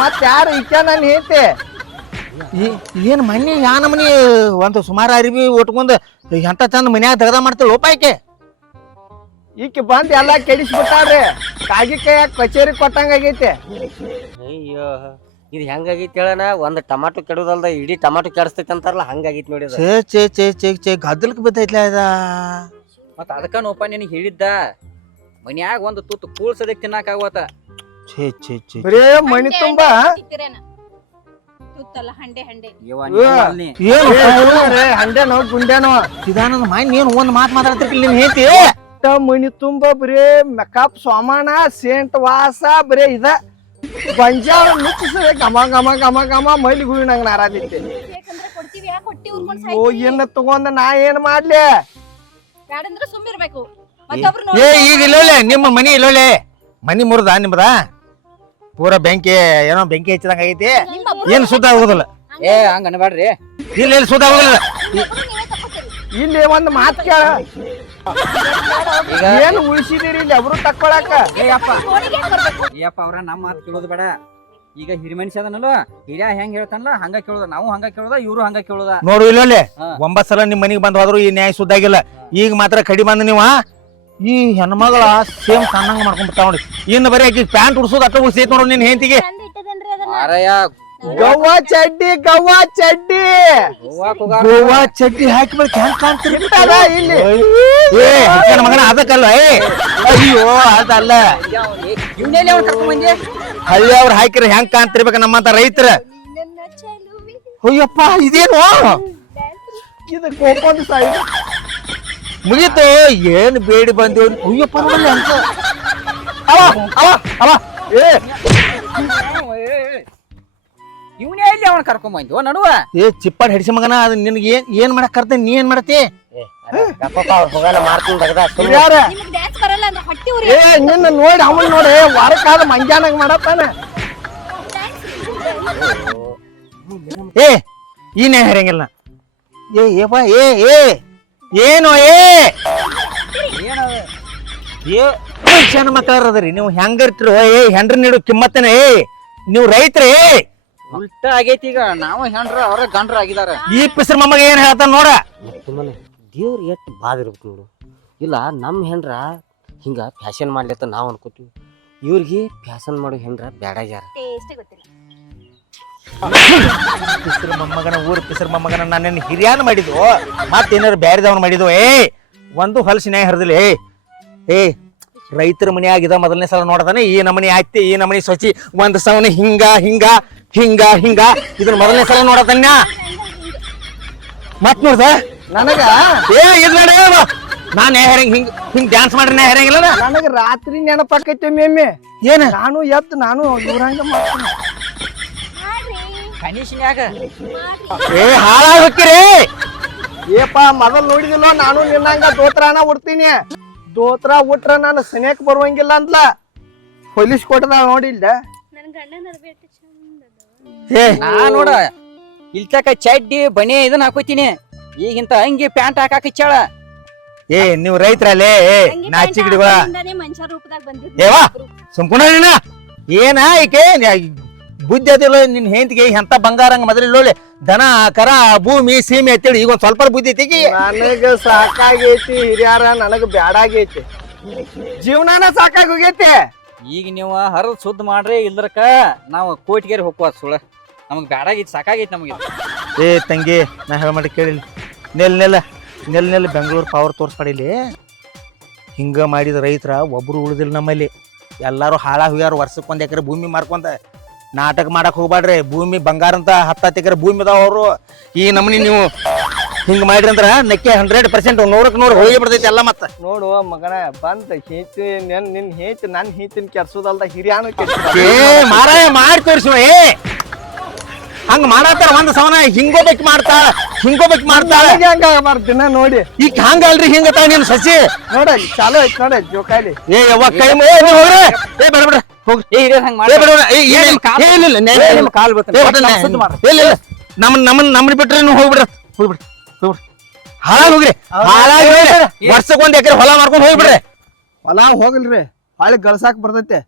ಮತ್ ಯಾರು ಈಕ ನನ್ ಹೆಂತೆ ಏನ್ ಮನಿ ಯಾನ ಮನಿ ಒಂದು ಸುಮಾರು ಅರಿವಿ ಉಟ್ಕೊಂಡ್ ಎಂತ ಚಂದ ಮನ್ಯಾಗ ದಗದ ಮಾಡ್ತೀವಿ ಲೋಪಾಯ್ಕೆ ಈಕಿ ಬಂದ್ ಎಲ್ಲಾ ಕೆಡಿಸ್ಬಿಟ್ಟಾರ್ರಿ ಕಾಗಿ ಕೈಯಾಗ ಕಚೇರಿ ಕೊಟ್ಟಂಗ ಆಗೈತೆ ಅಯ್ಯೋ ಇದು ಹೆಂಗಾಗೈತಿ ಹೇಳಣ ಒಂದ್ ಟಮಾಟೊ ಕೆಡೋದಲ್ದ ಇಡೀ ಟಮಾಟೊ ಕೆಡಿಸ್ತೈತಿ ಅಂತಾರಲ್ಲ ಹಂಗಾಗೈತಿ ನೋಡಿ ಚೇ ಚೇ ಚೇ ಚೇ ಚೇ ಗದ್ದಲಕ್ ಬಿದ್ದೈತ್ಲ ಇದ ಮತ್ತ ಅದಕ್ಕನೋಪ ನಿನಗೆ ಹೇಳಿದ್ದ ಮನ್ಯಾಗ ಒಂದು ತುತ್ತು ಕೂಳ್ಸದಕ್ ತಿನ್ನಾಕ ಆಗವತ್ತ ಛೇ ಛೇ ಛೇ ಬರೇ ಮನಿ ತುಂಬಾ ತುತ್ತಲ್ಲ ಹಂಡೆ ಹಂಡೆ ಏನು ಹಂಡೇನೋ ಗುಂಡೇನೋ ಇದಾನಂದ ಮಾನ್ ನೀನ್ ಒಂದ್ ಮಾತ್ ಮಾತಾಡ್ತಿರ್ಕಿಲ್ಲ ನೀನ್ ಹೇಳ್ತಿ ಮನಿ ತುಂಬಾ ಬರೇ ಮೇಕಪ್ ಸಾಮಾನ ಸೇಂಟ್ ವಾಸ ಬರೇ ಇದ ಬಂಜಾರ ಮುಚ್ಚಿಸದೆ ಗಮ ಗಮ ಗಮ ಗಮ ಮೈಲಿ ಗುಳಿ ನಂಗ ನಾರಾದಿತ್ತೆ ಬೇಕಂದ್ರೆ ಕೊಡ್ತೀವಿ ಯಾಕೆ ಹೊಟ್ಟಿ ಉರ್ಕೊಂಡ್ ಓ ಏನ ತಗೊಂಡ ನಾ ಏನ್ ಮಾಡ್ಲಿ ಬ್ಯಾಡಂದ್ರೆ ಸುಮ್ಮಿರ್ಬೇಕು ಮತ್ತೊಬ್ರು ಏ ಈಗ ಇಲ್ಲೋಲೆ ನಿಮ್ಮ ಮನಿ ಇಲ್ಲೋಲೆ ಮನಿ ಮುರ್ದ ನಿಮ್ದ ಪೂರ ಬೆಂಕಿ ಏನೋ ಬೆಂಕಿ ಹಚ್ಚಿದಂಗ ಆಗೈತಿ ಏನ್ ಸುದ್ದ ಆಗುದಿಲ್ಲ ಏ ಹಂಗ ಅನ್ಬೇಡ್ರಿ ಇಲ್ಲ ಇಲ್ಲಿ ಸುದ್ದ ಆಗುದಿಲ್ಲ ಇಲ್ಲಿ ಒಂದ್ ಮಾತ್ ಕೇಳ ಏನ್ ಉಳಿಸಿದಿರಿ ಇಲ್ಲಿ ಅವ್ರು ತಕ್ಕೊಳಕ ಅಯ್ಯಪ್ಪ ಅವ್ರ ನಮ್ಮ ಮಾತು ಕೇಳೋದು ಬೇಡ ಈಗ ಹಿರಿ ಮನುಷ್ಯ ಅದನಲ್ಲ ಹಿರಿಯ ಹೆಂಗ್ ಹೇಳ್ತಾನಲ್ಲ ಹಂಗ ಕೇಳೋದ ನಾವು ಹಂಗ ಕೇಳೋದ ಇವ್ರು ಹಂಗ ಕೇಳೋದ ನೋಡು ಇಲ್ಲೋಲೆ ಹಾ. 9 ಸಲ ನಿಮ್ ಮನಿಗ್ ಬಂದ್ ಹೋದ್ರು ಈ ನ್ಯಾಯ ಸುದ್ದಾಗಿಲ್ಲ ಈಗ ಮಾತ್ರ ಕಡಿ ಬಂದ ನೀವ ಈ ಹೆಣ್ಮಗಳ ಸೇಮ್ ಸಣ್ಣಂಗ ಮಾಡ್ಕೊಂಡ್ಬಿಟ್ಟ ನೋಡಿ ಇನ್ನು ಬರೀ ಆಕಿ ಪ್ಯಾಂಟ್ ಉಡ್ಸೋದು ಅಟ್ಟ ಉಡ್ಸೈತ್ ನೋಡು ನಿನ್ ಹೆಂಡತಿಗೆ ಚಂದ ಇಟ್ಟದೇನ್ರಿ ಅದನ್ನ ಮಾರಯ್ಯ ಗವ್ವ ಚಡ್ಡಿ ಗೋವಾ ಚಡ್ಡಿ ಹಾಕಿಬೇಕು ಹೆಂಗ್ ಕಾಣ್ತೀರಿ ಇಟ್ಟದ ಇಲ್ಲಿ ಏ ನನ್ನ ಮಗನ ಅದಕ್ಕಲ್ಲ ಏ ಅಯ್ಯೋ ಅದಲ್ಲ ಇವ್ನೆಲ್ಲಿ ಅವ್ನು ಕರ್ಕೊಂಡ್ ಬಂದೆ ಹಳ್ಳಿ ಅವ್ರು ಹಾಕಿರ ಹೆಂಗ್ ಕಾಣ್ತಿರ್ಬೇಕು ನಮ್ಮಂತ ರೈತರ ಅಯ್ಯಪ್ಪ ಇದೇನು ಇದು ಕೋಪದ ಸಾಯಿ ಮುಗೀತು ಏನ್ ಬೇಡಿ ಬಂದೇವ್ ಅಯ್ಯಪ್ಪ ನೋಡಲ್ಲ ಅಂತ ಅವ ಅವ ಅವ ಏ ಇವನೇ ಎಲ್ಲಿ ಅವನ್ ಕರ್ಕೊಂಡ್ ಬಂದ್ವು ನಡುವ ಏ ಚಿಪ್ಪಾಡ್ ಹಿಡಿಸಿ ಮಗನ ಅದು ನಿನ್ಗೆ ಏನ್ ಮಾಡಕ್ ಕರ್ತ ನೀ ಏನ್ ಮಾಡತಿ ಗಪ್ಪಪ್ಪ ಅವ್ರ ಹೋಗಲ್ಲ ಮಾಡ್ತೀನಿ ತಗದ ಯಾರ ನಿಮ್ಗೆ ಡ್ಯಾನ್ಸ್ ಬರಲ್ಲ ಅಂದ್ರೆ ಹೊಟ್ಟಿ ಉರಿ ಏ ನಿನ್ನ ನೋಡಿ ಅವನ್ ನೋಡಿ ವಾರಕ್ಕಾದ ಮಂಜಾನಾಗ ಮಾಡತ್ತಾನ ಏ ಈ ನ್ಯಾಯ ಹರಿಯಂಗಿಲ್ಲ ಏ ಏಪ ಏ ಏ ಏನು ಏ ಏ ಮನುಷ್ಯನ ಮಕ್ಕಳರದ್ರಿ ನೀವು ಹೆಂಗಿರ್ತಿರೋ ಏ ಹೆಂಡ್ರ ನೀಡು ಕಿಮ್ಮತ್ತನ ಏ ನೀವು ರೈತ್ರಿ ಉಲ್ಟ ಆಗೈತಿ ಈಗ ನಾವು ಹೆಂಡ್ರ ಅವ್ರ ಗಂಡ್ರ ಆಗಿದಾರ ಈ ಪಿಸ್ರ ಮಮ್ಮಗ ಏನ್ ಹೇಳ್ತಾನ ನೋಡ ಸುಮ್ಮನೆ ದೇವ್ರ ಎಷ್ಟು ಬಾದ್ ಇರ್ಬೇಕು ನೋಡು ಇಲ್ಲ ನಮ್ಮ ಹೆಂಡ್ರ ಹಿಂಗ ಫ್ಯಾಷನ್ ಮಾಡ್ಲತ್ತ ನಾವು ಅನ್ಕೋತೀವಿ ಇವ್ರಿಗೆ ಫ್ಯಾಷನ್ ಮಾಡೋ ಹೆಂಡ್ರ ಬ್ಯಾಡಾಗ್ಯಾರ ಟೇಸ್ಟೇ ಗೊತ್ತಿಲ್ಲ ಪಿಸ್ರ ಮೊಮ್ಮಗನ ಊರ್ ಪಿಸ್ರ ಮೊಮ್ಮಗನ ನನ್ನ ಹಿರಿಯಾನ ಮಾಡಿದ್ವು ಮತ್ತೇನಾರು ಬ್ಯಾರಿದವನ್ ಮಾಡಿದ್ವು ಏ ಒಂದು ಹೊಲಸಿ ನ್ಯಾಯ ಹರಿದಿಲ್ಲ ಏ ರೈತರ ಮನಿ ಆಗಿದ ಮೊದಲನೇ ಸಲ ನೋಡದಾನೆ ಈ ನಮನಿ ಆಯ್ತಿ ಈ ನಮನಿ ಸ್ವಚಿ ಒಂದ್ ಸವನಿ ಹಿಂಗ ಹಿಂಗ ಹಿಂಗ ಹಿಂಗ ಇದನ್ನ ಮೊದಲನೇ ಸಲ ನೋಡದನ್ನ ಮತ್ ನೋಡ್ದ ನನಗ ಏ ಇದ್ಬೇಡ ನಾನ್ ಹೆರಂಗ್ ಹಿಂಗ್ ಹಿಂಗ್ ಡ್ಯಾನ್ಸ್ ಮಾಡ್ರಿ ನಾ ಹೆರಂಗಿಲ್ಲ ನನಗ ರಾತ್ರಿ ನೆನಪಾಕೈತಿ ಮೇಮ್ಮೆ ಏನ ನಾನು ಎದ್ದು ನಾನು ಇವ್ರಂಗ ಮಾಡ್ತೀನಿ ಕನೀಶನ್ಯಾಗ ಏ ಹಾಳಾಗಿ ಹೋಗ್ತೀರಿ ಏಪ ಮೊದಲ್ ನೋಡಿದಿಲ್ಲ ನಾನು ನಿನ್ನಂಗ ದೋತ್ರಾನ ಉಡ್ತೀನಿ ದೋತ್ರ ಉಟ್ರ ನಾನು ಸನಿಯಕ್ ಬರುವಂಗಿಲ್ಲ ಅಂದ್ಲ ಹೊಲಿಸ್ ಕೊಟ್ಟದ ನೋಡಿಲ್ದ ನನ್ ಗಂಡನ ಅರ್ಬೇಟ್ ಚಂದ ಅದ. ಏ ನಾ ನೋಡ ಇಲ್ತಕ ಚಡ್ಡಿ ಬನಿ ಇದನ್ನ ಹಾಕೋತೀನಿ ಈಗಿಂತ ಅಂಗಿ ಪ್ಯಾಂಟ್ ಹಾಕಾಕ ಇಚ್ಚಾಳ ಏ ನೀವು ರೈತ್ರಲ್ಲೇ ನಾಚಿ ಗಿಡಗಳ ಮನುಷ್ಯ ರೂಪದಾಗ ಬಂದಿದ್ದು ಏವಾ ಸುಮ್ಕುಣ ನೀನ ಏನ ಈಕೆ ಬುದ್ಧಿ ಅದಿಲ್ಲ ನಿನ್ ಹೆಂಡತಿಗೆ ಎಂತ ಬಂಗಾರಂಗ ಮೊದಲಿಲ್ಲೋಳೆ ದನ ಕರ ಭೂಮಿ ಸೀಮೆ ಅಂತೇಳಿ ಈಗ ಒಂದ್ ಸ್ವಲ್ಪ ಬುದ್ಧಿ ಐತಿ ನನಗ ಸಾಕಾಗೈತಿ ಹಿರಿಯಾರ ನನಗ ಬ್ಯಾಡಾಗೈತಿ ಜೀವನಾನ ಸಾಕಾಗಿ ಹೋಗೈತಿ ಈಗ ನೀವು ಹರಿದ್ ಸುದ್ದ ಮಾಡ್ರಿ ಇಲ್ದರಕ ನಾವು ಕೋಟಿಗೇರಿ ಹೋಗುವ ಸುಳ ನಮಗ್ ಬ್ಯಾಡಾಗೈತಿ ಸಾಕಾಗೈತಿ ನಮಗೆ ಏ ತಂಗಿ ನಾ ಹೇಳ ಮಾಡಿ ಕೇಳಿಲ್ಲ ನೆಲ್ ಬೆಂಗಳೂರು ಪವರ್ ತೋರ್ಸ್ಪಡಿಲಿ ಹಿಂಗ ಮಾಡಿದ ರೈತರ ಒಬ್ರು ಉಳಿದಿಲ್ಲ ನಮ್ಮಲ್ಲಿ ಎಲ್ಲಾರು ಹಾಳಾಗಿ ಹೋಗ್ಯಾರ ವರ್ಷಕ್ಕೆ 1 ಎಕರೆ ಭೂಮಿ ಮಾರ್ಕೊಂತ ನಾಟಕ ಮಾಡಕ್ ಹೋಗ್ಬಾಡ್ರಿ ಭೂಮಿ ಬಂಗಾರ ಅಂತ 10 ಎಕರೆ ಭೂಮಿ ಅದಾವ ಅವರು ಈ ನಮನಿ ನೀವು ಹಿಂಗ್ ಮಾಡ್ರಿ ಅಂದ್ರ ನಕ್ಕೆ 100% 100% ಹೋಗಿ ಬಿಡ್ತೈತಿ ಎಲ್ಲ ಮತ್ತ ನೋಡು ಮಗನ ಬಂದ ಹೇತಿ ನಿನ್ ಹೇತಿ ನನ್ ಹೇತಿನ ಕೆರ್ಸೋದಲ್ದ ಹಿರಿಯಾನು ಕೆಡ್ಸೋದಲ್ಲ. ಏ ಮಾರಾಯ ಮಾಡಿ ತೋರಿಸುವ ಏ ಹಂಗ ಮಾಡತ್ತಾರ ಒಂದ್ ಸವನ ಹಿಂಗೋಬೇಕು ಮಾಡ್ತಾಳ ನನಗೆ ಹಂಗ ಬರ್ತೀನ ನೋಡಿ ಈಗ ಹಂಗ ಅಲ್ರಿ ಹಿಂಗತ್ತ ನೀನ್ ಸಸಿ ನೋಡ ಚಾಲು ಐತ್ ನೋಡ ಜೋಕಾಲಿ. ಏ ಯವ್ವ ಕೈ ಹೋಗ್ರಿ ಏ ಬೇಡ ಬೇಡ ಹೋಗ್ರಿ ಏ ಹಿರಿಯರ್ ಹಂಗ್ ಏ ಬೇಡ ಬೇಡ ಏ ನಿಮ್ ಕಾಲ್- ನಿಮ್ ಕಾಲ್ ಬೀಳ್ತಾನೆ. ಇಲ್ಲ ನಮ್ಮನ್ನ ಬಿಟ್ರೆ ನೀವು ಹೋಗ್ಬಿಡ್ರಿ ಹಾಳಾಗಿ ವರ್ಷಕ್ಕೆ 1 ಎಕರೆ ಹೊಲ ಮಾರ್ಕೊಂಡ್ ಹೋಗ್ಬಿಡ್ರಿ ಹೊಲ ಹೋಗಲ್ರಿ ಹೊಳಿ ಗಳಸಾಕ್ ಬರ್ತೈತೆ.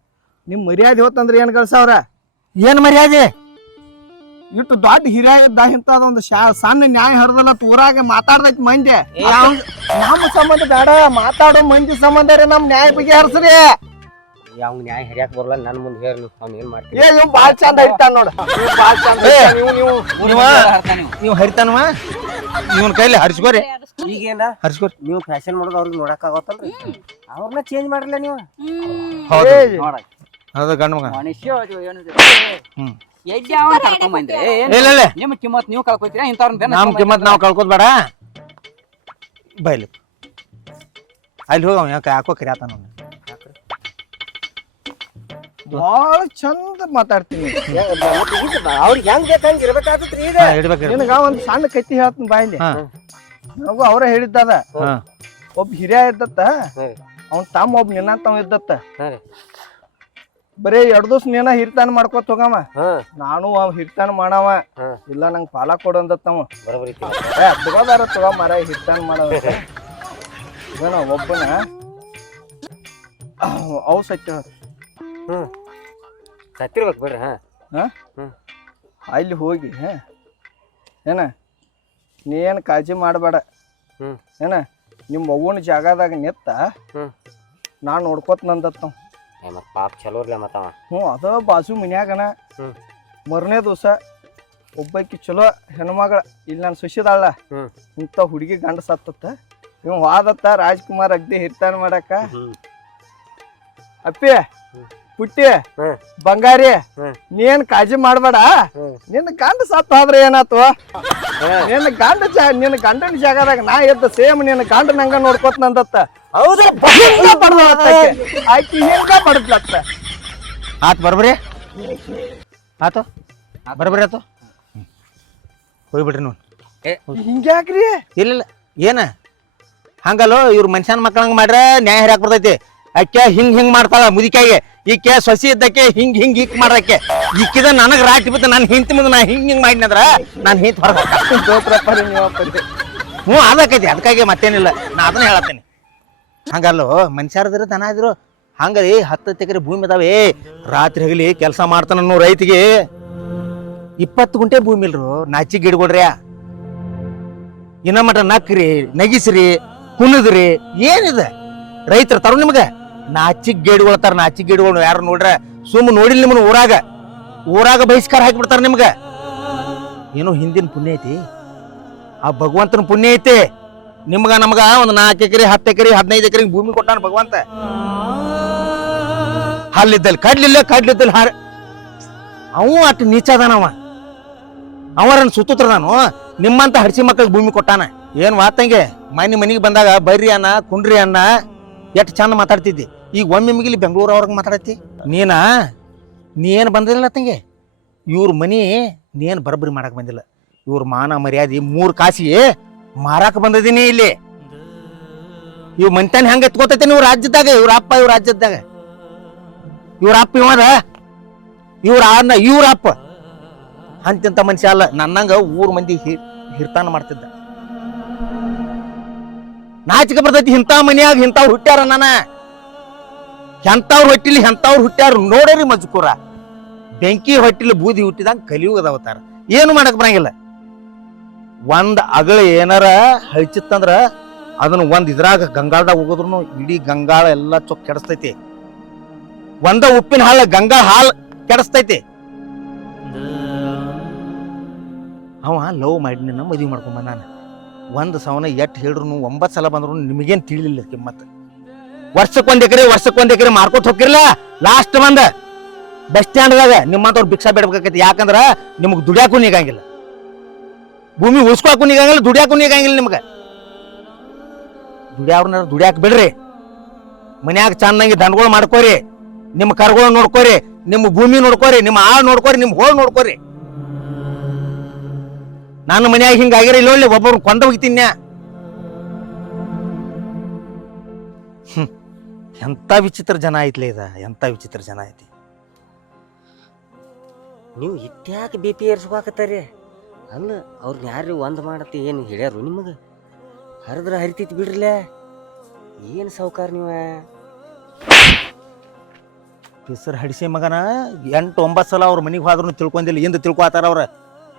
ನಿಮ್ ಮರ್ಯಾದೆ ಹೋತಂದ್ರ ಏನ್ ಗಳಸಾವ್ರ? ಏನ್ ಮರ್ಯಾದೆ ಇಟ್ಟು ದೊಡ್ಡ ಹಿರಿಯ ಇದ್ದ ಇಂಥದ ಒಂದು ಸಣ್ಣ ನ್ಯಾಯ ಹರಿದಲ್ಲ ಊರಾಗ ಮಾತಾಡ್ದೈತಿ ಮಂದಿ. ನಮ್ಮ ಸಂಬಂಧ ಬೇಡ, ಮಾತಾಡೋ ಮಂದಿ ಸಂಬಂಧ ರೀ ನಮ್ ನ್ಯಾಯ ಬಗ್ಗೆ ಹರ್ಸ್ರಿ. ಯಾವ ನ್ಯಾಯ ಹರಿಯಾಕ ಬರಲ್ಲ ನನ್ನ ಮುಂದೆ ಹೇಳಿ ಅವ್ನು ಏನ್ ಮಾಡ್ತೀನಿ. ಇವ್ ಬಾಳ್ ಚಂದ ಹಿಡ್ತಾನ ನೋಡ, ಬಾಳ್ ಚಂದ ನೀವು ಹರಿತಾನವ ಇವನ್ ಕೈಲಿ ಹರಿಸ್ಕೋರಿ ಈಗೇನ ಹರಿಸ್ಕೋರಿ ನೀವು ಫ್ಯಾಷನ್ ಮಾಡೋದು ಅವ್ರಿಗೆ ನೋಡಕ್ ಆಗತ್ತಲ್ರಿ, ಅವ್ರನ್ನ ಚೇಂಜ್ ಮಾಡಿರಲ್ಲ ನೀವು. ಹೌದು ನೋಡ ಅದು ಗಂಡ ಮಗ ಮನುಷ್ಯ ಅದು ಏನು ಹ್ಮ್ ಎಜ್ಜೆ ಅವನ ಕರ್ಕೊಂಬಂದ್ರೆ ಇಲ್ಲ ನಿಮ್ ಕಿಮ್ಮತ್ ನೀವು ಕಳ್ಕೊತೀರಾ ಇಂಥವ್ರನ್ನ ನಮ್ ಕಿಮ್ಮತ್ ನಾವು ಕಳ್ಕೋದ್ ಬೇಡ ಬೈಲಿ ಅಲ್ಲಿ ಹೋಗ ಯಾಕೋ ಕರಿಯಾತಾನ ಬಾಳ ಚಂದ ಮಾತಾಡ್ತೀನಿ. ಅವ್ರಿಗೆ ಹೆಂಗ್ ಬೇಕಂಗ್ ಇರ್ಬೇಕಾಗತ್ರಿ ಈಗ. ಇಡ್ಬೇಕು ನಿನಗ ಒಂದ್ ಸಣ್ಣ ಕತ್ತಿ ಹೇಳ್ತೀನಿ ಬಾಯಿಲಿ. ನನಗೂ ಅವ್ರ ಹೇಳಿದ್ದದ, ಒಬ್ಬ ಹಿರಿಯ ಇದ್ದತ್ತ, ಅವ್ನ ತಮ್ಮ ಒಬ್ಬ ನಿನ್ನಂತವ ಇದ್ದತ್ತ. ಬರೀ 2 ದಿವ್ಸ ನೀನ ಹಿರಿತಾನ ಮಾಡ್ಕೋತ ಹೋಗವ, ನಾನು ಅವ್ ಹಿರಿತಾನ ಮಾಡವ, ಇಲ್ಲ ನಂಗ್ ಪಾಲ ಕೊಡು ಅಂದತ್ತವ. ತಗೋದಾರ ತಗೋ ಮರ ಹಿರಿತಾನ ಮಾಡವ. ಏನ ಒಬ್ಬನ ಅವ್ ಸತ್ಯ ಸತ್ತಿರ್ಬೇಕು ಬಿಡ್ರಿ. ಅಲ್ಲಿ ಹೋಗಿ ಏನ ನೀ ಏನು ಕಾಳಜಿ ಮಾಡಬೇಡ ಏನ ನಿಮ್ಮ ಅವ್ವನ ಜಾಗದಾಗ ನಿತ್ತ ನಾನು ನೋಡ್ಕೋತ ನಂದತ್ತ. ಮತ್ ಪಾಪ ಚಲೋ ಇರ್ಲ ಮತ್ತವ. ಅದ ಬಾಜು ಮನ್ಯಾಗನ ಮರನೇ ದಿವಸ ಒಬ್ಬಾಕಿ ಚಲೋ ಹೆಣ್ಮಗಳ ಇಲ್ಲಿ ನಾನು ಸುಶಿದಾಳ, ಇಂಥ ಹುಡುಗಿ ಗಂಡ ಸತ್ತತ್ತ. ಇವ್ ವಾದತ್ತ ರಾಜ್ಕುಮಾರ್ ಅಗ್ದಿ ಹಿರ್ತಾನ ಮಾಡಾಕ. ಅಪ್ಪಿ ಪುಟ್ಟಿ ಬಂಗಾರಿ ನೀನ್ ಕಾಳಜಿ ಮಾಡ್ಬೇಡ, ನಿನ್ನ ಗಂಡ ಸತ್ತ ಹೋದ್ರೆ ಏನಾತು? ನಿನ್ನ ಗಂಡನ ಜಾಗದಾಗ ನಾ ಎದ್ದ ಸೇಮ್ ನಿನ್ನ ಗಂಡ ನಂಗ ನೋಡ್ಕೋತ ನಂದತ್ತ. ಹೌದು ಆಕಿ ಹಿಂಗ ಬಡದ್ಲತ್ತ. ಆತ್ ಬರ್ಬ್ರಿ ಆತು ಬರ್ಬ್ರಿ ಆತು ಹೋಗ್ಬಿಡ್ರಿ ನೀವು. ಹಿಂಗ್ಯಾಕ್ರಿ? ಇಲ್ಲ ಏನ ಹಂಗಲ್ಲೋ ಇವ್ರ ಮನುಷ್ಯನ ಮಕ್ಕಳಂಗ ಮಾಡ್ರೆ ನ್ಯಾಯ ಹರಿಯಾಕ್ ಬರ್ತೈತಿ. ಅಕ್ಕೆ ಹಿಂಗ್ ಮಾಡ್ತಾಳ ಮುದಿಕಾಯಿಗೆ, ಈಕೆ ಸೊಸಿ ಇದ್ದಕ್ಕೆ ಹಿಂಗ್ ಇಕ್ ಮಾಡಕ್ಕೆ ಇಕ್ಕಿದ ನನಗ್ ರಾಟಿ ಬಿತ್ತ ನಾನು ಹಿಂತಿ ಮುಂದೆ ನಾ ಹಿಂಗ್ ಮಾಡಿನಂದ್ರ ನಾನು ಹಿಂತ್ ಹೊರಗೆ ಹ್ಞೂ ಅದಕ್ಕೈತಿ. ಅದಕ್ಕಾಗಿ ಮತ್ತೇನಿಲ್ಲ, ನಾ ಅದನ್ನ ಹೇಳತ್ತೇನೆ. ಹಂಗಲ್ಲೋ ಮನುಷ್ಯರದ್ರ ದನ ಇದ್ರು ಹಂಗರಿ 10 ಎಕರೆ ಭೂಮಿ ಅದಾವೆ. ರಾತ್ರಿ ಹಗಲಿ ಕೆಲಸ ಮಾಡ್ತಾನ ರೈತಿಗೆ 20 ಗುಂಟೆ ಭೂಮಿ ಇಲ್ರು ನಾಚಿಗೆ ಗಿಡಗೊಡ್ರಿ. ಇನ್ನ ಮಟ ನಕ್ರಿ ನಗಿಸ್ರಿ ಕುಣದ್ರಿ ಏನಿದೆ ರೈತರ ತರು ನಿಮ್ಗ ನಾಚಿಕ್ ಗೇಡ್ಗೊಳ್ತಾರ. ನಾಚಿಕ್ ಗೇಡ್ಗಳು ಯಾರು ನೋಡ್ರ ಸುಮ್ ನೋಡಿಲ್ ನಿಮ್ಮನ್ನ ಊರಾಗ ಬಹಿಷ್ಕಾರ ಹಾಕಿಬಿಡ್ತಾರ ನಿಮ್ಗ. ಏನೋ ಹಿಂದಿನ ಪುಣ್ಯ ಐತಿ, ಆ ಭಗವಂತನ ಪುಣ್ಯ ಐತಿ. ನಿಮ್ಗ ನಮ್ಗ ಒಂದ್ 4 ಎಕರೆ 10 ಎಕರೆ 15 ಎಕರೆ ಭೂಮಿ ಕೊಟ್ಟಾನ ಭಗವಂತ. ಹಲ್ಲಿದ್ದಲ್ಲಿ ಕಡ್ಲಿದ್ದಲ್ಲಿ ಹಾರ ಅವು ಅಟ್ ನೀಚದಾನವ. ಅವರನ್ನ ಸುತ್ತುತ್ರದಾನು ನಿಮ್ಮಂತ ಹಡ್ಸಿ ಮಕ್ಕಳಿಗೆ ಭೂಮಿ ಕೊಟ್ಟಾನ. ಏನ್ ಮಾತಂಗೆ ಮನಿಗೆ ಬಂದಾಗ ಬರ್ರಿ ಅನ್ನ ಕುಂಡ್ರಿ ಅನ್ನ ಎಷ್ಟು ಚಂದ ಮಾತಾಡ್ತಿದ್ದಿ. ಈಗ ಒಮ್ಮೆ ಮಿಗಿಲಿ ಬೆಂಗಳೂರು ಅವ್ರಿಗೆ ಮಾತಾಡತ್ತಿ. ನೀ ಏನು ಬಂದಿಲ್ಲ ತಂಗೆ ಇವ್ರ ಮನಿ ನೀನು ಬರಬರಿ ಮಾಡಕ್ ಬಂದಿಲ್ಲ. ಇವ್ರ ಮಾನ ಮರ್ಯಾದೆ 3 ಕಾಸಿಗೆ ಮಾರಾಕ ಬಂದಿದ್ದೀನಿ ಇಲ್ಲಿ. ಇವ್ ಮಂತಾನೆ ಹೆಂಗ ಎತ್ಕೋತೈತಿ ನೀವು ರಾಜ್ಯದಾಗ. ಇವ್ರ ರಾಜ್ಯದಾಗ ಇವ್ರ ಅಪ್ಪ ಇವ್ರ ಅಪ್ಪ ಅಂತಿಂತ ಮನುಷ್ಯ ಅಲ್ಲ. ನನ್ನಂಗ ಊರ್ ಮಂದಿ ಹಿರ್ತಾನ ಮಾಡ್ತಿದ್ದ. ನಾಚಿಕೆ ಬರ್ತೈತಿ ಇಂಥ ಮನ್ಯಾಗ ಇಂಥವ್ರು ಹುಟ್ಟ್ಯಾರ. ಎಂಥವ್ರು ಹೊಟ್ಟಿಲಿ ಎಂಥವ್ರು ಹುಟ್ಟ್ಯಾರ ನೋಡ್ರಿ ಮಜ್ಕೂರ. ಬೆಂಕಿ ಹೊಟ್ಟಿಲಿ ಬೂದಿ ಹುಟ್ಟಿದಂಗ ಕಲಿಯುಗದ ಅವತಾರ. ಏನು ಮಾಡಕ್ ಬರಂಗಿಲ್ಲ. ಒಂದ್ ಅಗಳ ಏನಾರ ಹಳ್ಚಿತ್ತಂದ್ರ ಅದನ್ನ ಒಂದ್ ಇದ್ರಾಗ ಗಂಗಾಳದಾಗ ಹೋಗೋದ್ರು ಇಡೀ ಗಂಗಾಳ ಎಲ್ಲ ಚೊಕ್ ಕೆಡಿಸ್ತೈತಿ. ಒಂದ ಉಪ್ಪಿನ ಹಾಲು ಗಂಗಾಳ ಹಾಲು ಕೆಡಿಸ್ತೈತಿ. ಅವ ಲವ್ ಮಾಡಿ ನಿನ್ನ ಮದುವೆ ಮಾಡ್ಕೊಂಡ್ ಬಂದಾನ. ಒಂದ್ ಸವನ ಎಟ್ ಹೇಳ್ರು 9 ಸಲ ಬಂದ್ರು ನಿಮಗೇನ್ ತಿಳಿಲಿಲ್ಲ ಕಿಮ್ಮತ್. ವರ್ಷಕ್ಕೊಂದ್ ಎಕರೆ ಮಾರ್ಕೋತ ಹೋಗಿರ್ಲ. ಲಾಸ್ಟ್ ಬಂದ ಬಸ್ ಸ್ಟ್ಯಾಂಡ್ದಾಗ ನಿಮ್ಮಂತವ್ರು ಭಿಕ್ಷಾ ಬೇಡ್ಬೇಕಾಕೈತಿ. ಯಾಕಂದ್ರ ನಿಮಗ್ ದುಡ್ಯಾಕು ನಿಗಂಗಿಲ್ಲ. ಭೂಮಿ ಉಳಿಸ್ಕೊಳಕ್ಕೂ ನೀಗಂಗಿಲ್ಲ, ದುಡಿಯಾಕೂ ನೀಗಂಗಿಲ್ಲ ನಿಮ್ಗೆ. ದುಡಿಯಾವ್ರನ್ನ ದುಡಿಯಾಕ ಬಿಡ್ರಿ. ಮನ್ಯಾಗ ಚೆನ್ನಾಗಿ ದನಗಳು ಮಾಡ್ಕೋರಿ, ನಿಮ್ಮ ಕರುಗಳು ನೋಡ್ಕೋರಿ, ನಿಮ್ಮ ಭೂಮಿ ನೋಡ್ಕೋರಿ, ನಿಮ್ಮ ಆಳ್ ನೋಡ್ಕೋರಿ, ನಿಮ್ಮ ಹೋಳ್ ನೋಡ್ಕೋರಿ. ನನ್ನ ಮನ್ಯಾಗ ಹಿಂಗಾಗಿರ ಇಲ್ಲ ಒಳ್ಳೆ ಒಬ್ಬರು ಕೊಂದ ಹೋಗ್ತೀನಿ. ಎಂತ ವಿಚಿತ್ರ ಜನ ಐತ್ಲಿ ಇದ, ಎಂತ ವಿಚಿತ್ರ ಜನ ಐತಿ. ನೀವು ಇಟ್ಯಾಕೆ ಬಿ ಪಿ ಏರ್ಸ್ಕೊಕತ್ತಾರಿ? ಅಲ್ಲ ಅವ್ರನ್ನ ಯಾರು ಒಂದು ಮಾಡತ್ತಿ ಏನು ಹೇಳ್ಯಾರು ನಿಮಗೆ? ಹರಿದ್ರೆ ಹರಿತೈತಿ ಬಿಡ್ರಲ್ಲ. ಏನು ಸಾವುಕಾರ ನೀವು? ಹೆಸರು ಹಡಿಸಿ ಮಗನ 8-9 ಸಲ ಅವ್ರ ಮನೆಗೆ ಹೋದ್ರು ತಿಳ್ಕೊಂಡಿಲ್ಲ. ಹಿಂದೆ ತಿಳ್ಕೊತಾರ ಅವ್ರ.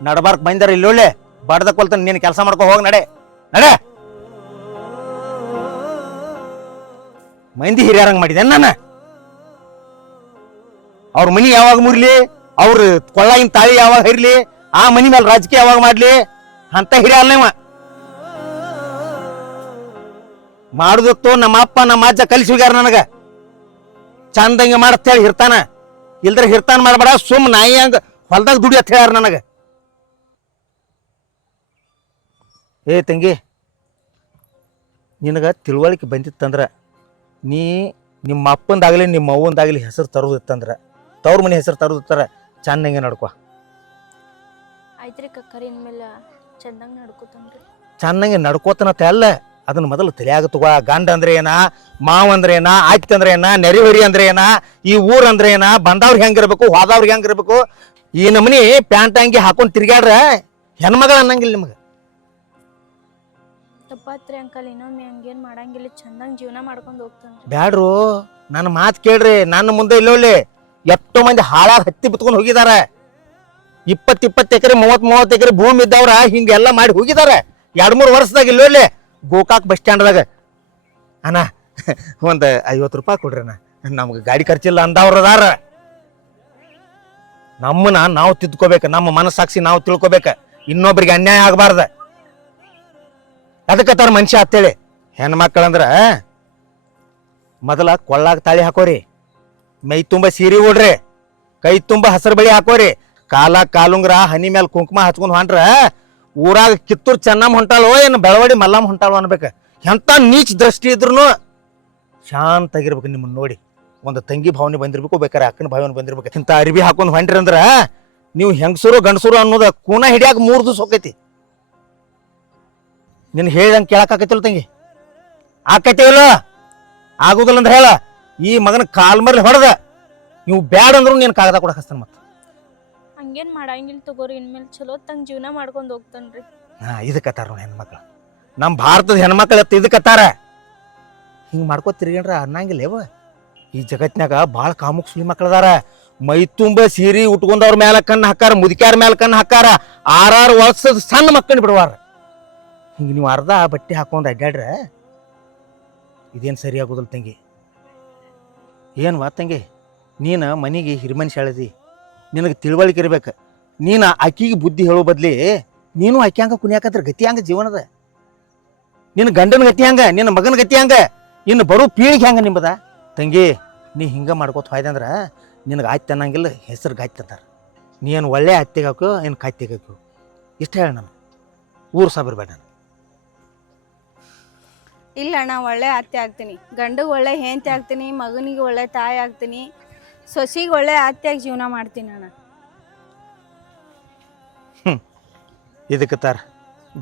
ನಡಬಾರ್ಕ್ ಬಂದಾರ ಇಲ್ಲಿ ಒಳ್ಳೆ ಬಡ್ದ ಕೊಲ್ತಾನೆ. ನೀನು ಕೆಲಸ ಮಾಡ್ಕೊ ಹೋಗಿ ನಡೆ ನಡೆ. ಮಂದಿ ಹಿರಿಯರಂಗ್ ಮಾಡಿದೆ ನಾನು. ಅವ್ರ ಮನಿ ಯಾವಾಗ ಮುರ್ಲಿ, ಅವ್ರ ಕೊಳ್ಳಾಗಿನ ತಾಳಿ ಯಾವಾಗ ಹರಿಲಿ, ಆ ಮನಿ ಮೇಲೆ ರಾಜಕೀಯ ಯಾವಾಗ ಮಾಡ್ಲಿ ಅಂತ ಹಿರಿಯ ಅಲ್ಲ ಇವ. ಮಾಡುದತ್ತು ನಮ್ಮ ಅಪ್ಪ ನಮ್ಮ ಅಜ್ಜ ಕಲಿಸಿ ಹೋಗ್ಯಾರ ನನಗ. ಚಂದಂಗೆ ಮಾಡತ್ ಹೇಳಿ ಹಿರ್ತಾನ, ಇಲ್ದ್ರ ಹಿರ್ತಾನ ಮಾಡ್ಬೇಡ, ಸುಮ್ ನಾಯಿ ಹಂಗ ಹೊಲ್ದಾಗ ದುಡಿ ಅಂತ ಹೇಳ್ಯಾರ ನನಗ. ಏ ತಂಗಿ, ನಿನಗ ತಿಳುವಳಿಕೆ ಬಂದಿತ್ತಂದ್ರ ನೀ ನಿಮ್ಮ ಅಪ್ಪಂದಾಗಲಿ ನಿಮ್ಮ ಅವ್ವಂದಾಗಲಿ ಹೆಸರು ತರೋದಿತ್ತಂದ್ರ, ತವ್ರ ಮನೆ ಹೆಸರು ತರೋದಿತ್ತಾರ ಚಂದಂಗೆ ನಡ್ಕೊ. ಆಯ್ತ್ರಿ ಕಕ್ಕರಿ ಇನ್ಮೇಲೆ ಚಂದಂಗ್ ನಡ್ಕೋತನ್ರಿ. ಚಂದಂಗೆ ನಡ್ಕೋತನತ್ತ ಅಲ್ಲ, ಅದನ್ನ ಮೊದಲು ತಲೆಯಾಗ ತಗೋ. ಗಂಡ ಅಂದ್ರೆ ಏನ, ಮಾವ ಅಂದ್ರೆ ಏನ, ಆಯ್ತು ಅಂದ್ರೆ ಏನ, ನೆರೆಹೊರಿ ಅಂದ್ರೆ ಏನ, ಈ ಊರ್ ಅಂದ್ರೆ ಏನ, ಬಂದವ್ರಿಗೆ ಹೆಂಗಿರ್ಬೇಕು, ಹೋದವ್ರಿಗೆ ಹೆಂಗಿರ್ಬೇಕು. ಈ ನಮನಿ ಪ್ಯಾಂಟ್ ಅಂಗಿ ಹಾಕೊಂಡ್ ತಿರ್ಗ್ಯಾಡ್ರ ಹೆಣ್ಮಗಳ ಅನ್ನಂಗಿಲ್ಲ ನಿಮ್ಗೆ. ತಪ್ಪಾತ್ರಿ ಅಂಕಲ್, ಇನ್ನೊಮ್ಮೆ ಹಂಗೇನ್ ಮಾಡಂಗಿಲ್ಲ, ಚಂದಂಗ್ ಜೀವನ ಮಾಡ್ಕೊಂಡು ಹೋಗ್ತಾನ. ಬ್ಯಾಡ್ರು, ನನ್ನ ಮಾತು ಕೇಳ್ರಿ. ನನ್ನ ಮುಂದೆ ಇಲ್ಲೊಳ್ಳೆ ಎಷ್ಟೋ ಮಂದಿ ಹಾಳಾಗ ಹತ್ತಿ ಬಿತ್ಕೊಂಡು ಹೋಗಿದಾರ. 20 ಎಕರೆ 30 ಎಕರೆ ಭೂಮಿ ಇದ್ದವ್ರ ಹಿಂಗೆಲ್ಲ ಮಾಡಿ ಹೋಗಿದಾರ 2-3 ವರ್ಷದಾಗ. ಇಲ್ಲೊಳ್ಳೆ ಗೋಕಾಕ್ ಬಸ್ ಸ್ಟ್ಯಾಂಡ್ದಾಗ ಅಣ್ಣ ಒಂದು 50 ರೂಪಾಯಿ ಕೊಡ್ರಿ ಅಣ್ಣ, ನಮ್ಗೆ ಗಾಡಿ ಖರ್ಚಿಲ್ಲ ಅಂದವ್ರ ಅದಾರ. ನಮ್ಮನ್ನ ನಾವು ತಿದ್ಕೋಬೇಕು, ನಮ್ಮ ಮನಸ್ಸಾಕ್ಷಿ ನಾವು ತಿಳ್ಕೊಬೇಕ, ಇನ್ನೊಬ್ರಿಗೆ ಅನ್ಯಾಯ ಆಗಬಾರ್ದ. ಅದಕ್ಕೆ ತರ ಮನುಷ್ಯ ಅಂತೇಳಿ. ಹೆಣ್ಮಕ್ಳಂದ್ರ ಮೊದಲ ಕೊಳ್ಳಾಗ ತಾಳಿ ಹಾಕೋರಿ, ಮೈ ತುಂಬ ಸೀರೆ ಉಡ್ರಿ, ಕೈ ತುಂಬ ಹಸರು ಬಳಿ ಹಾಕೋರಿ, ಕಾಲುಂಗ್ರ ಹನಿ ಮೇಲೆ ಕುಂಕುಮ ಹಚ್ಕೊಂಡ್ ಹೊಂಟ್ರ ಊರಾಗ ಕಿತ್ತೂರ್ ಚೆನ್ನಮ್ಮ ಹೊಂಟಾಳೋ ಏನು ಬೆಳವಡಿ ಮಲ್ಲಮ್ಮ ಹೊಂಟಾಳೋ ಅನ್ಬೇಕ. ಎಂತ ನೀಚ್ ದೃಷ್ಟಿ ಇದ್ರು ಶಾಂತ ಆಗಿರ್ಬೇಕು. ನಿಮ್ಮನ್ನ ನೋಡಿ ಒಂದು ತಂಗಿ ಭಾವನೆ ಬಂದಿರ್ಬೇಕು, ಬೇಕಾರೆ ಅಕ್ಕನ ಭಾವನೆ ಬಂದಿರ್ಬೇಕು. ಇಂಥ ಅರಿವಿ ಹಾಕೊಂಡ್ ಹೊಂಟ್ರಿ ಅಂದ್ರ ನೀವು ಹೆಂಗಸರು ಗಂಡಸರು ಅನ್ನೋದ ಕೂನ ಹಿಡಿಯಾಕ 3 ದಿವಸ ಹೋಗೈತಿ. ನಿನ್ ಹೇಳ್ದಂಗೆ ಕೇಳಕ್ಕಾಕತಿಲ್ಲ ತಂಗಿ, ಆಕತಿ ಇಲ್ಲ, ಆಗುದಿಲ್ಲ ಅಂದ್ರೆ ಹೇಳ. ಈ ಮಗನ ಕಾಲ್ ಮರ್ಲಿ ಹೊಡೆದ ನೀವು ಬ್ಯಾಡ ಅಂದ್ರು ನೀನ್ ಕಾಗದ ಕೊಡಕ್ ಹಸ್ತಾನ. ಮತ್ತ ಹಂಗೇನ್ ಮಾಡಂಗಿಲ್ಲ ತಗೋರಿ, ಇನ್ಮೇಲೆ ಚಲೋ ತಂಗ್ ಜೀವನ ಮಾಡ್ಕೊಂಡು ಹೋಗ್ತಾನ್ರಿ. ಇದಕ್ಕತ್ತಾರ ನೋಡಿ ಹೆಣ್ಮಕ್ಳು, ನಮ್ಮ ಭಾರತದ ಹೆಣ್ಮಕ್ಳು ಎತ್ತ ಇದಕ್ಕತ್ತಾರ. ಹಿಂಗ್ ಮಾಡ್ಕೋ ತಿರ್ಗೇನ್ರ ಅನ್ನಂಗಿಲ್ಲೇವ. ಈ ಜಗತ್ನ್ಯಾಗ ಭಾಳ ಕಾಮುಕ್ ಸುಳಿ ಮಕ್ಳದಾರ. ಮೈ ತುಂಬ ಸೀರೆ ಉಟ್ಕೊಂಡವ್ರ ಮ್ಯಾಲ ಕಣ್ಣು ಹಾಕಾರ, ಮುದುಕ್ಯಾರ ಮ್ಯಾಲ ಕಣ್ಣು ಹಾಕಾರ, 6 ವರ್ಷದ ಸಣ್ಣ ಮಕ್ಕಳನ್ನ ಬಿಡುವಾರ. ಹಿಂಗೆ ನೀವು ಅರ್ಧ ಬಟ್ಟೆ ಹಾಕೊಂಡ್ ಅಡ್ಡಾಡ್ರ ಇದೇನು ಸರಿ ಆಗೋದಿಲ್ಲ ತಂಗಿ. ಏನ್ವಾ ತಂಗಿ, ನೀನು ಮನೆಗೆ ಹಿರಿಮನುಷ್ಯ ಹೇಳಿದಿ, ನಿನಗೆ ತಿಳುವಳಿಕೆ ಇರ್ಬೇಕು. ನೀನು ಆಕಿಗೆ ಬುದ್ಧಿ ಹೇಳೋ ಬದ್ಲಿ ನೀನು ಆಕಿ ಹಂಗ ಕುಣಿಯಾಕತ್ರ ಗತಿ ಹಂಗ ಜೀವನದ. ನಿನ್ನ ಗಂಡನ ಗತಿ ಹಂಗ, ನಿನ್ನ ಮಗನ ಗತಿ ಹಂಗ, ಇನ್ನು ಬರೋ ಪೀಳಿಗೆ ಹೆಂಗ ನಿಂಬದ. ತಂಗಿ, ನೀ ಹಿಂಗೆ ಮಾಡ್ಕೋತ ಹೋಯ್ದೆ ಅಂದ್ರೆ ನಿನಗೆ ಆಯ್ತು ಅನ್ನಂಗಿಲ್ಲ, ಹೆಸರು ಗಾಯ್ತಂತಾರ. ನೀ ಏನು ಒಳ್ಳೆ ಅತ್ತೆಗೆ ಹಾಕು, ಏನು ಕಾಯ್ತಿಗೆ ಹಾಕು, ಇಷ್ಟ ಹೇಳ. ನಾನು ಊರು ಸಾಬಿರ್ಬೇಡ. ನಾನು ಇಲ್ಲ ಅಣ್ಣ, ಒಳ್ಳೆ ಅತ್ತೆ ಆಗ್ತೀನಿ, ಗಂಡಿಗೆ ಒಳ್ಳೆ ಹೆಂಡತಿ ಆಗ್ತೀನಿ, ಮಗನಿಗೆ ಒಳ್ಳೆ ತಾಯಿ ಆಗ್ತೀನಿ, ಸೊಸಿಗೆ ಒಳ್ಳೆ ಅತ್ತೆಯಾಗಿ ಜೀವನ ಮಾಡ್ತೀನಿ ಅಣ್ಣ. ಇದಕ್ಕತ್ತಾರ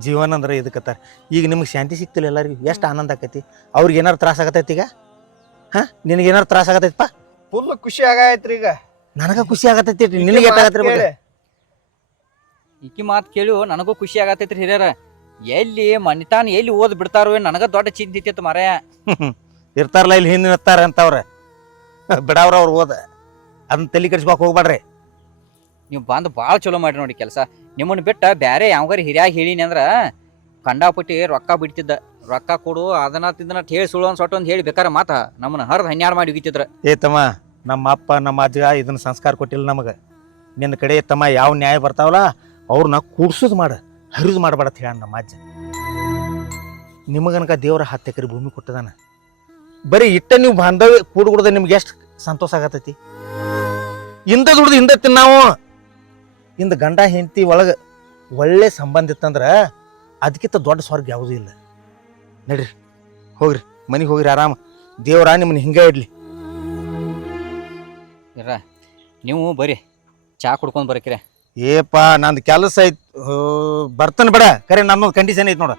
ಜೀವನ ಅಂದ್ರೆ ಇದಕ್ಕತ್ತಾರ. ಈಗ ನಿಮ್ಗೆ ಶಾಂತಿ ಸಿಕ್ತಿಲ್ಲ ಎಲ್ಲರಿಗೂ, ಎಷ್ಟು ಆನಂದ ಆಕೈತಿ. ಅವ್ರಿಗೆ ಏನಾರು ತ್ರಾಸ ಆಗತೈತಿ ಈಗ? ನಿನಗೆ ಏನಾರು ತ್ರಾಸ ಆಗತೈತಿಪ್ಪ? ಫುಲ್ ಖುಷಿ ಆಗೈತ್ರಿ. ಈಗ ನನಗ ಖುಷಿ ಆಗತೈತಿ, ನಿನಗೆ ಏಟಾಗತ್ತಿರ್ಬೇಕು. ಈಕಿ ಮಾತು ಕೇಳಿ ನನಗೂ ಖುಷಿ ಆಗತೈತ್ರಿ ಹಿರಿಯರ. ಎಲ್ಲಿ ಮನಿತಾನ ಎಲ್ಲಿ ಓದ್ ಬಿಡ್ತಾರೋ ನನಗ ದೊಡ್ಡ ಚಿಂತೆ ಇತ್ತಿತ್ತು ಮಾರಾಯ. ಇರ್ತಾರಲ್ಲ ಇಲ್ಲಿ ಹಿಂದಿನ ಇರ್ತಾರ ಅಂತವ್ರ ಬಿಡವ್ರ ಅವ್ರು ಓದ, ಅದನ್ನ ತಲೆ ಕೆಡಿಸ್ಕೊಕ್ ಹೋಗ್ಬೇಡ್ರಿ. ನೀವು ಬಂದು ಭಾಳ ಚಲೋ ಮಾಡ್ರಿ ನೋಡಿ ಕೆಲಸ. ನಿಮ್ಮನ್ನ ಬಿಟ್ಟ ಬ್ಯಾರೆ ಯಾವಾಗಾರ ಹಿರಿಯಾಗಿ ಹೇಳಿನಿ ಅಂದ್ರ ಕಂಡಾಪಟ್ಟಿ ರೊಕ್ಕ ಬಿಡ್ತಿದ್ದ. ರೊಕ್ಕ ಕೊಡು ಅದನ್ನ ತಿಂದನ ಹೇಳಿ ಸುಳ್ಳು ಅನ್ಸೊಟ್ಟು ಅಂತ ಹೇಳಿ ಬೇಕಾರೆ ಮಾತ ನಮ್ಮನ್ನ ಹರ್ದು 12 ಮಾಡಿ ಹೋಗಿತ್ತಿದ್ರ. ತಮ್ಮ, ನಮ್ಮ ಅಪ್ಪ ನಮ್ಮ ಅಜ್ಜ ಇದನ್ನ ಸಂಸ್ಕಾರ ಕೊಟ್ಟಿಲ್ಲ ನಮಗ. ನಿನ್ನ ಕಡೆ ತಮ್ಮ ಯಾವ ನ್ಯಾಯ ಬರ್ತಾವಲ್ಲ ಅವ್ರನ್ನ ಕೂಡ್ಸೋದು ಮಾಡ, ಹರಿದು ಮಾಡಬೇಡ ಹೇಳ ನಮ್ಮ ಅಜ್ಜ. ನಿಮಗನಕ ದೇವ್ರ 10 ಎಕರೆ ಭೂಮಿ ಕೊಟ್ಟದಾನ. ಬರೀ ಇಟ್ಟ ನೀವು ಬಾಂಧವ್ಯ ಕೂಡ್ಗುಡ್ದ ನಿಮ್ಗೆ ಎಷ್ಟು ಸಂತೋಷ ಆಗತೈತಿ. ಇಂದ ದುಡ್ದು ಹಿಂದ ನಾವು ಇಂದ ಗಂಡ ಹೆಂಡತಿ ಒಳಗೆ ಒಳ್ಳೆ ಸಂಬಂಧ ಇತ್ತಂದ್ರ ಅದಕ್ಕಿಂತ ದೊಡ್ಡ ಸ್ವರ್ಗ ಯಾವುದೂ ಇಲ್ಲ. ನಡ್ರಿ ಹೋಗ್ರಿ ಮನೆಗೆ ಹೋಗ್ರಿ ಆರಾಮ. ದೇವ್ರ ನಿಮ್ಮನ್ನ ಹಿಂಗೆ ಇಡ್ಲಿ. ಇರ ನೀವು ಬರ್ರಿ ಚಾ ಕುಡ್ಕೊಂಡ್ ಬರಕಿರ. ಏಪ ನಂದು ಕೆಲಸ ಐತ್ ಬರ್ತಾನೆ ಬೇಡ. ಕರೆ ನನ್ನೊಂದು ಕಂಡೀಷನ್ ಐತಿ ನೋಡ,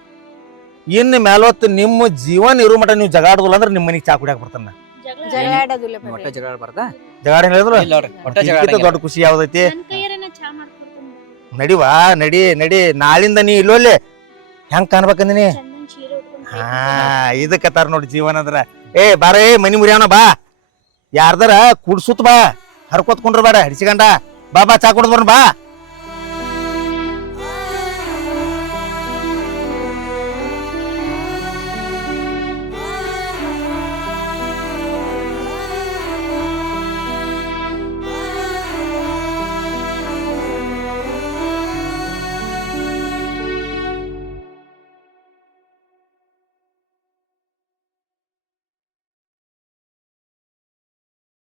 ಇನ್ನು ಮೇಲೊತ್ತು ನಿಮ್ಮ ಜೀವನ ಇರೋ ಮಟ ನೀವು ಜಗಾಡೋದಿಲ್ಲ ಅಂದ್ರೆ ನಿಮ್ಮ ಮನೆಗೆ ಚಾ ಕುಡಿಯಾಕ ಬರ್ತಾನೆ. ಜಗಳ ಆಡೋದಿಲ್ಲ ಒಟ್ಟ ಬರ್ರಿ. ಜಗಳ ಬರ್ತಾ ಜಗಾಡ ಹೇಳಿದ್ರು ಇಲ್ಲ ನೋಡ್ರಿ ಒಟ್ಟ ಜಗಳ ಇದಕ್ಕಿಂತ ದೊಡ್ಡ ಖುಷಿ ಯಾವ್ದೈತಿ? ನನ್ ಕೈಯಾರ ನಾ ಚಾ ಮಾಡ್ಕೊಡ್ತೀನಿ ನಡಿವಾ ನಡಿ ನಡಿ. ನಾಳಿಂದ ನೀ ಇಲ್ಲೋಲ್ಲಿ ಹೆಂಗ್ ಕಾಣ್ಬೇಕಂದಿನಿ. ಚಂದನ್ ಸೀರೆ ಉಟ್ಕೊಂಡ್ ಹಾ ಇದಕ್ಕತ್ತಾರ ನೋಡಿ ಜೀವನ ಅಂದ್ರ. ಏ ಬಾರ ಏ ಮನಿ ಮುರಿಯವನ ಬಾ, ಯಾರ್ದಾರ ಕುಡ್ಸುತ್ತ ಬಾ, ಹರ್ಕೋತ್ಕೊಂಡ್ರ ಬೇಡ ಹಿಡ್ಸಿಗಂಡ. ಬಾ ಬಾ ಚಾ ಕುಡ್ದ್ ಬರ್ನ ಬಾ.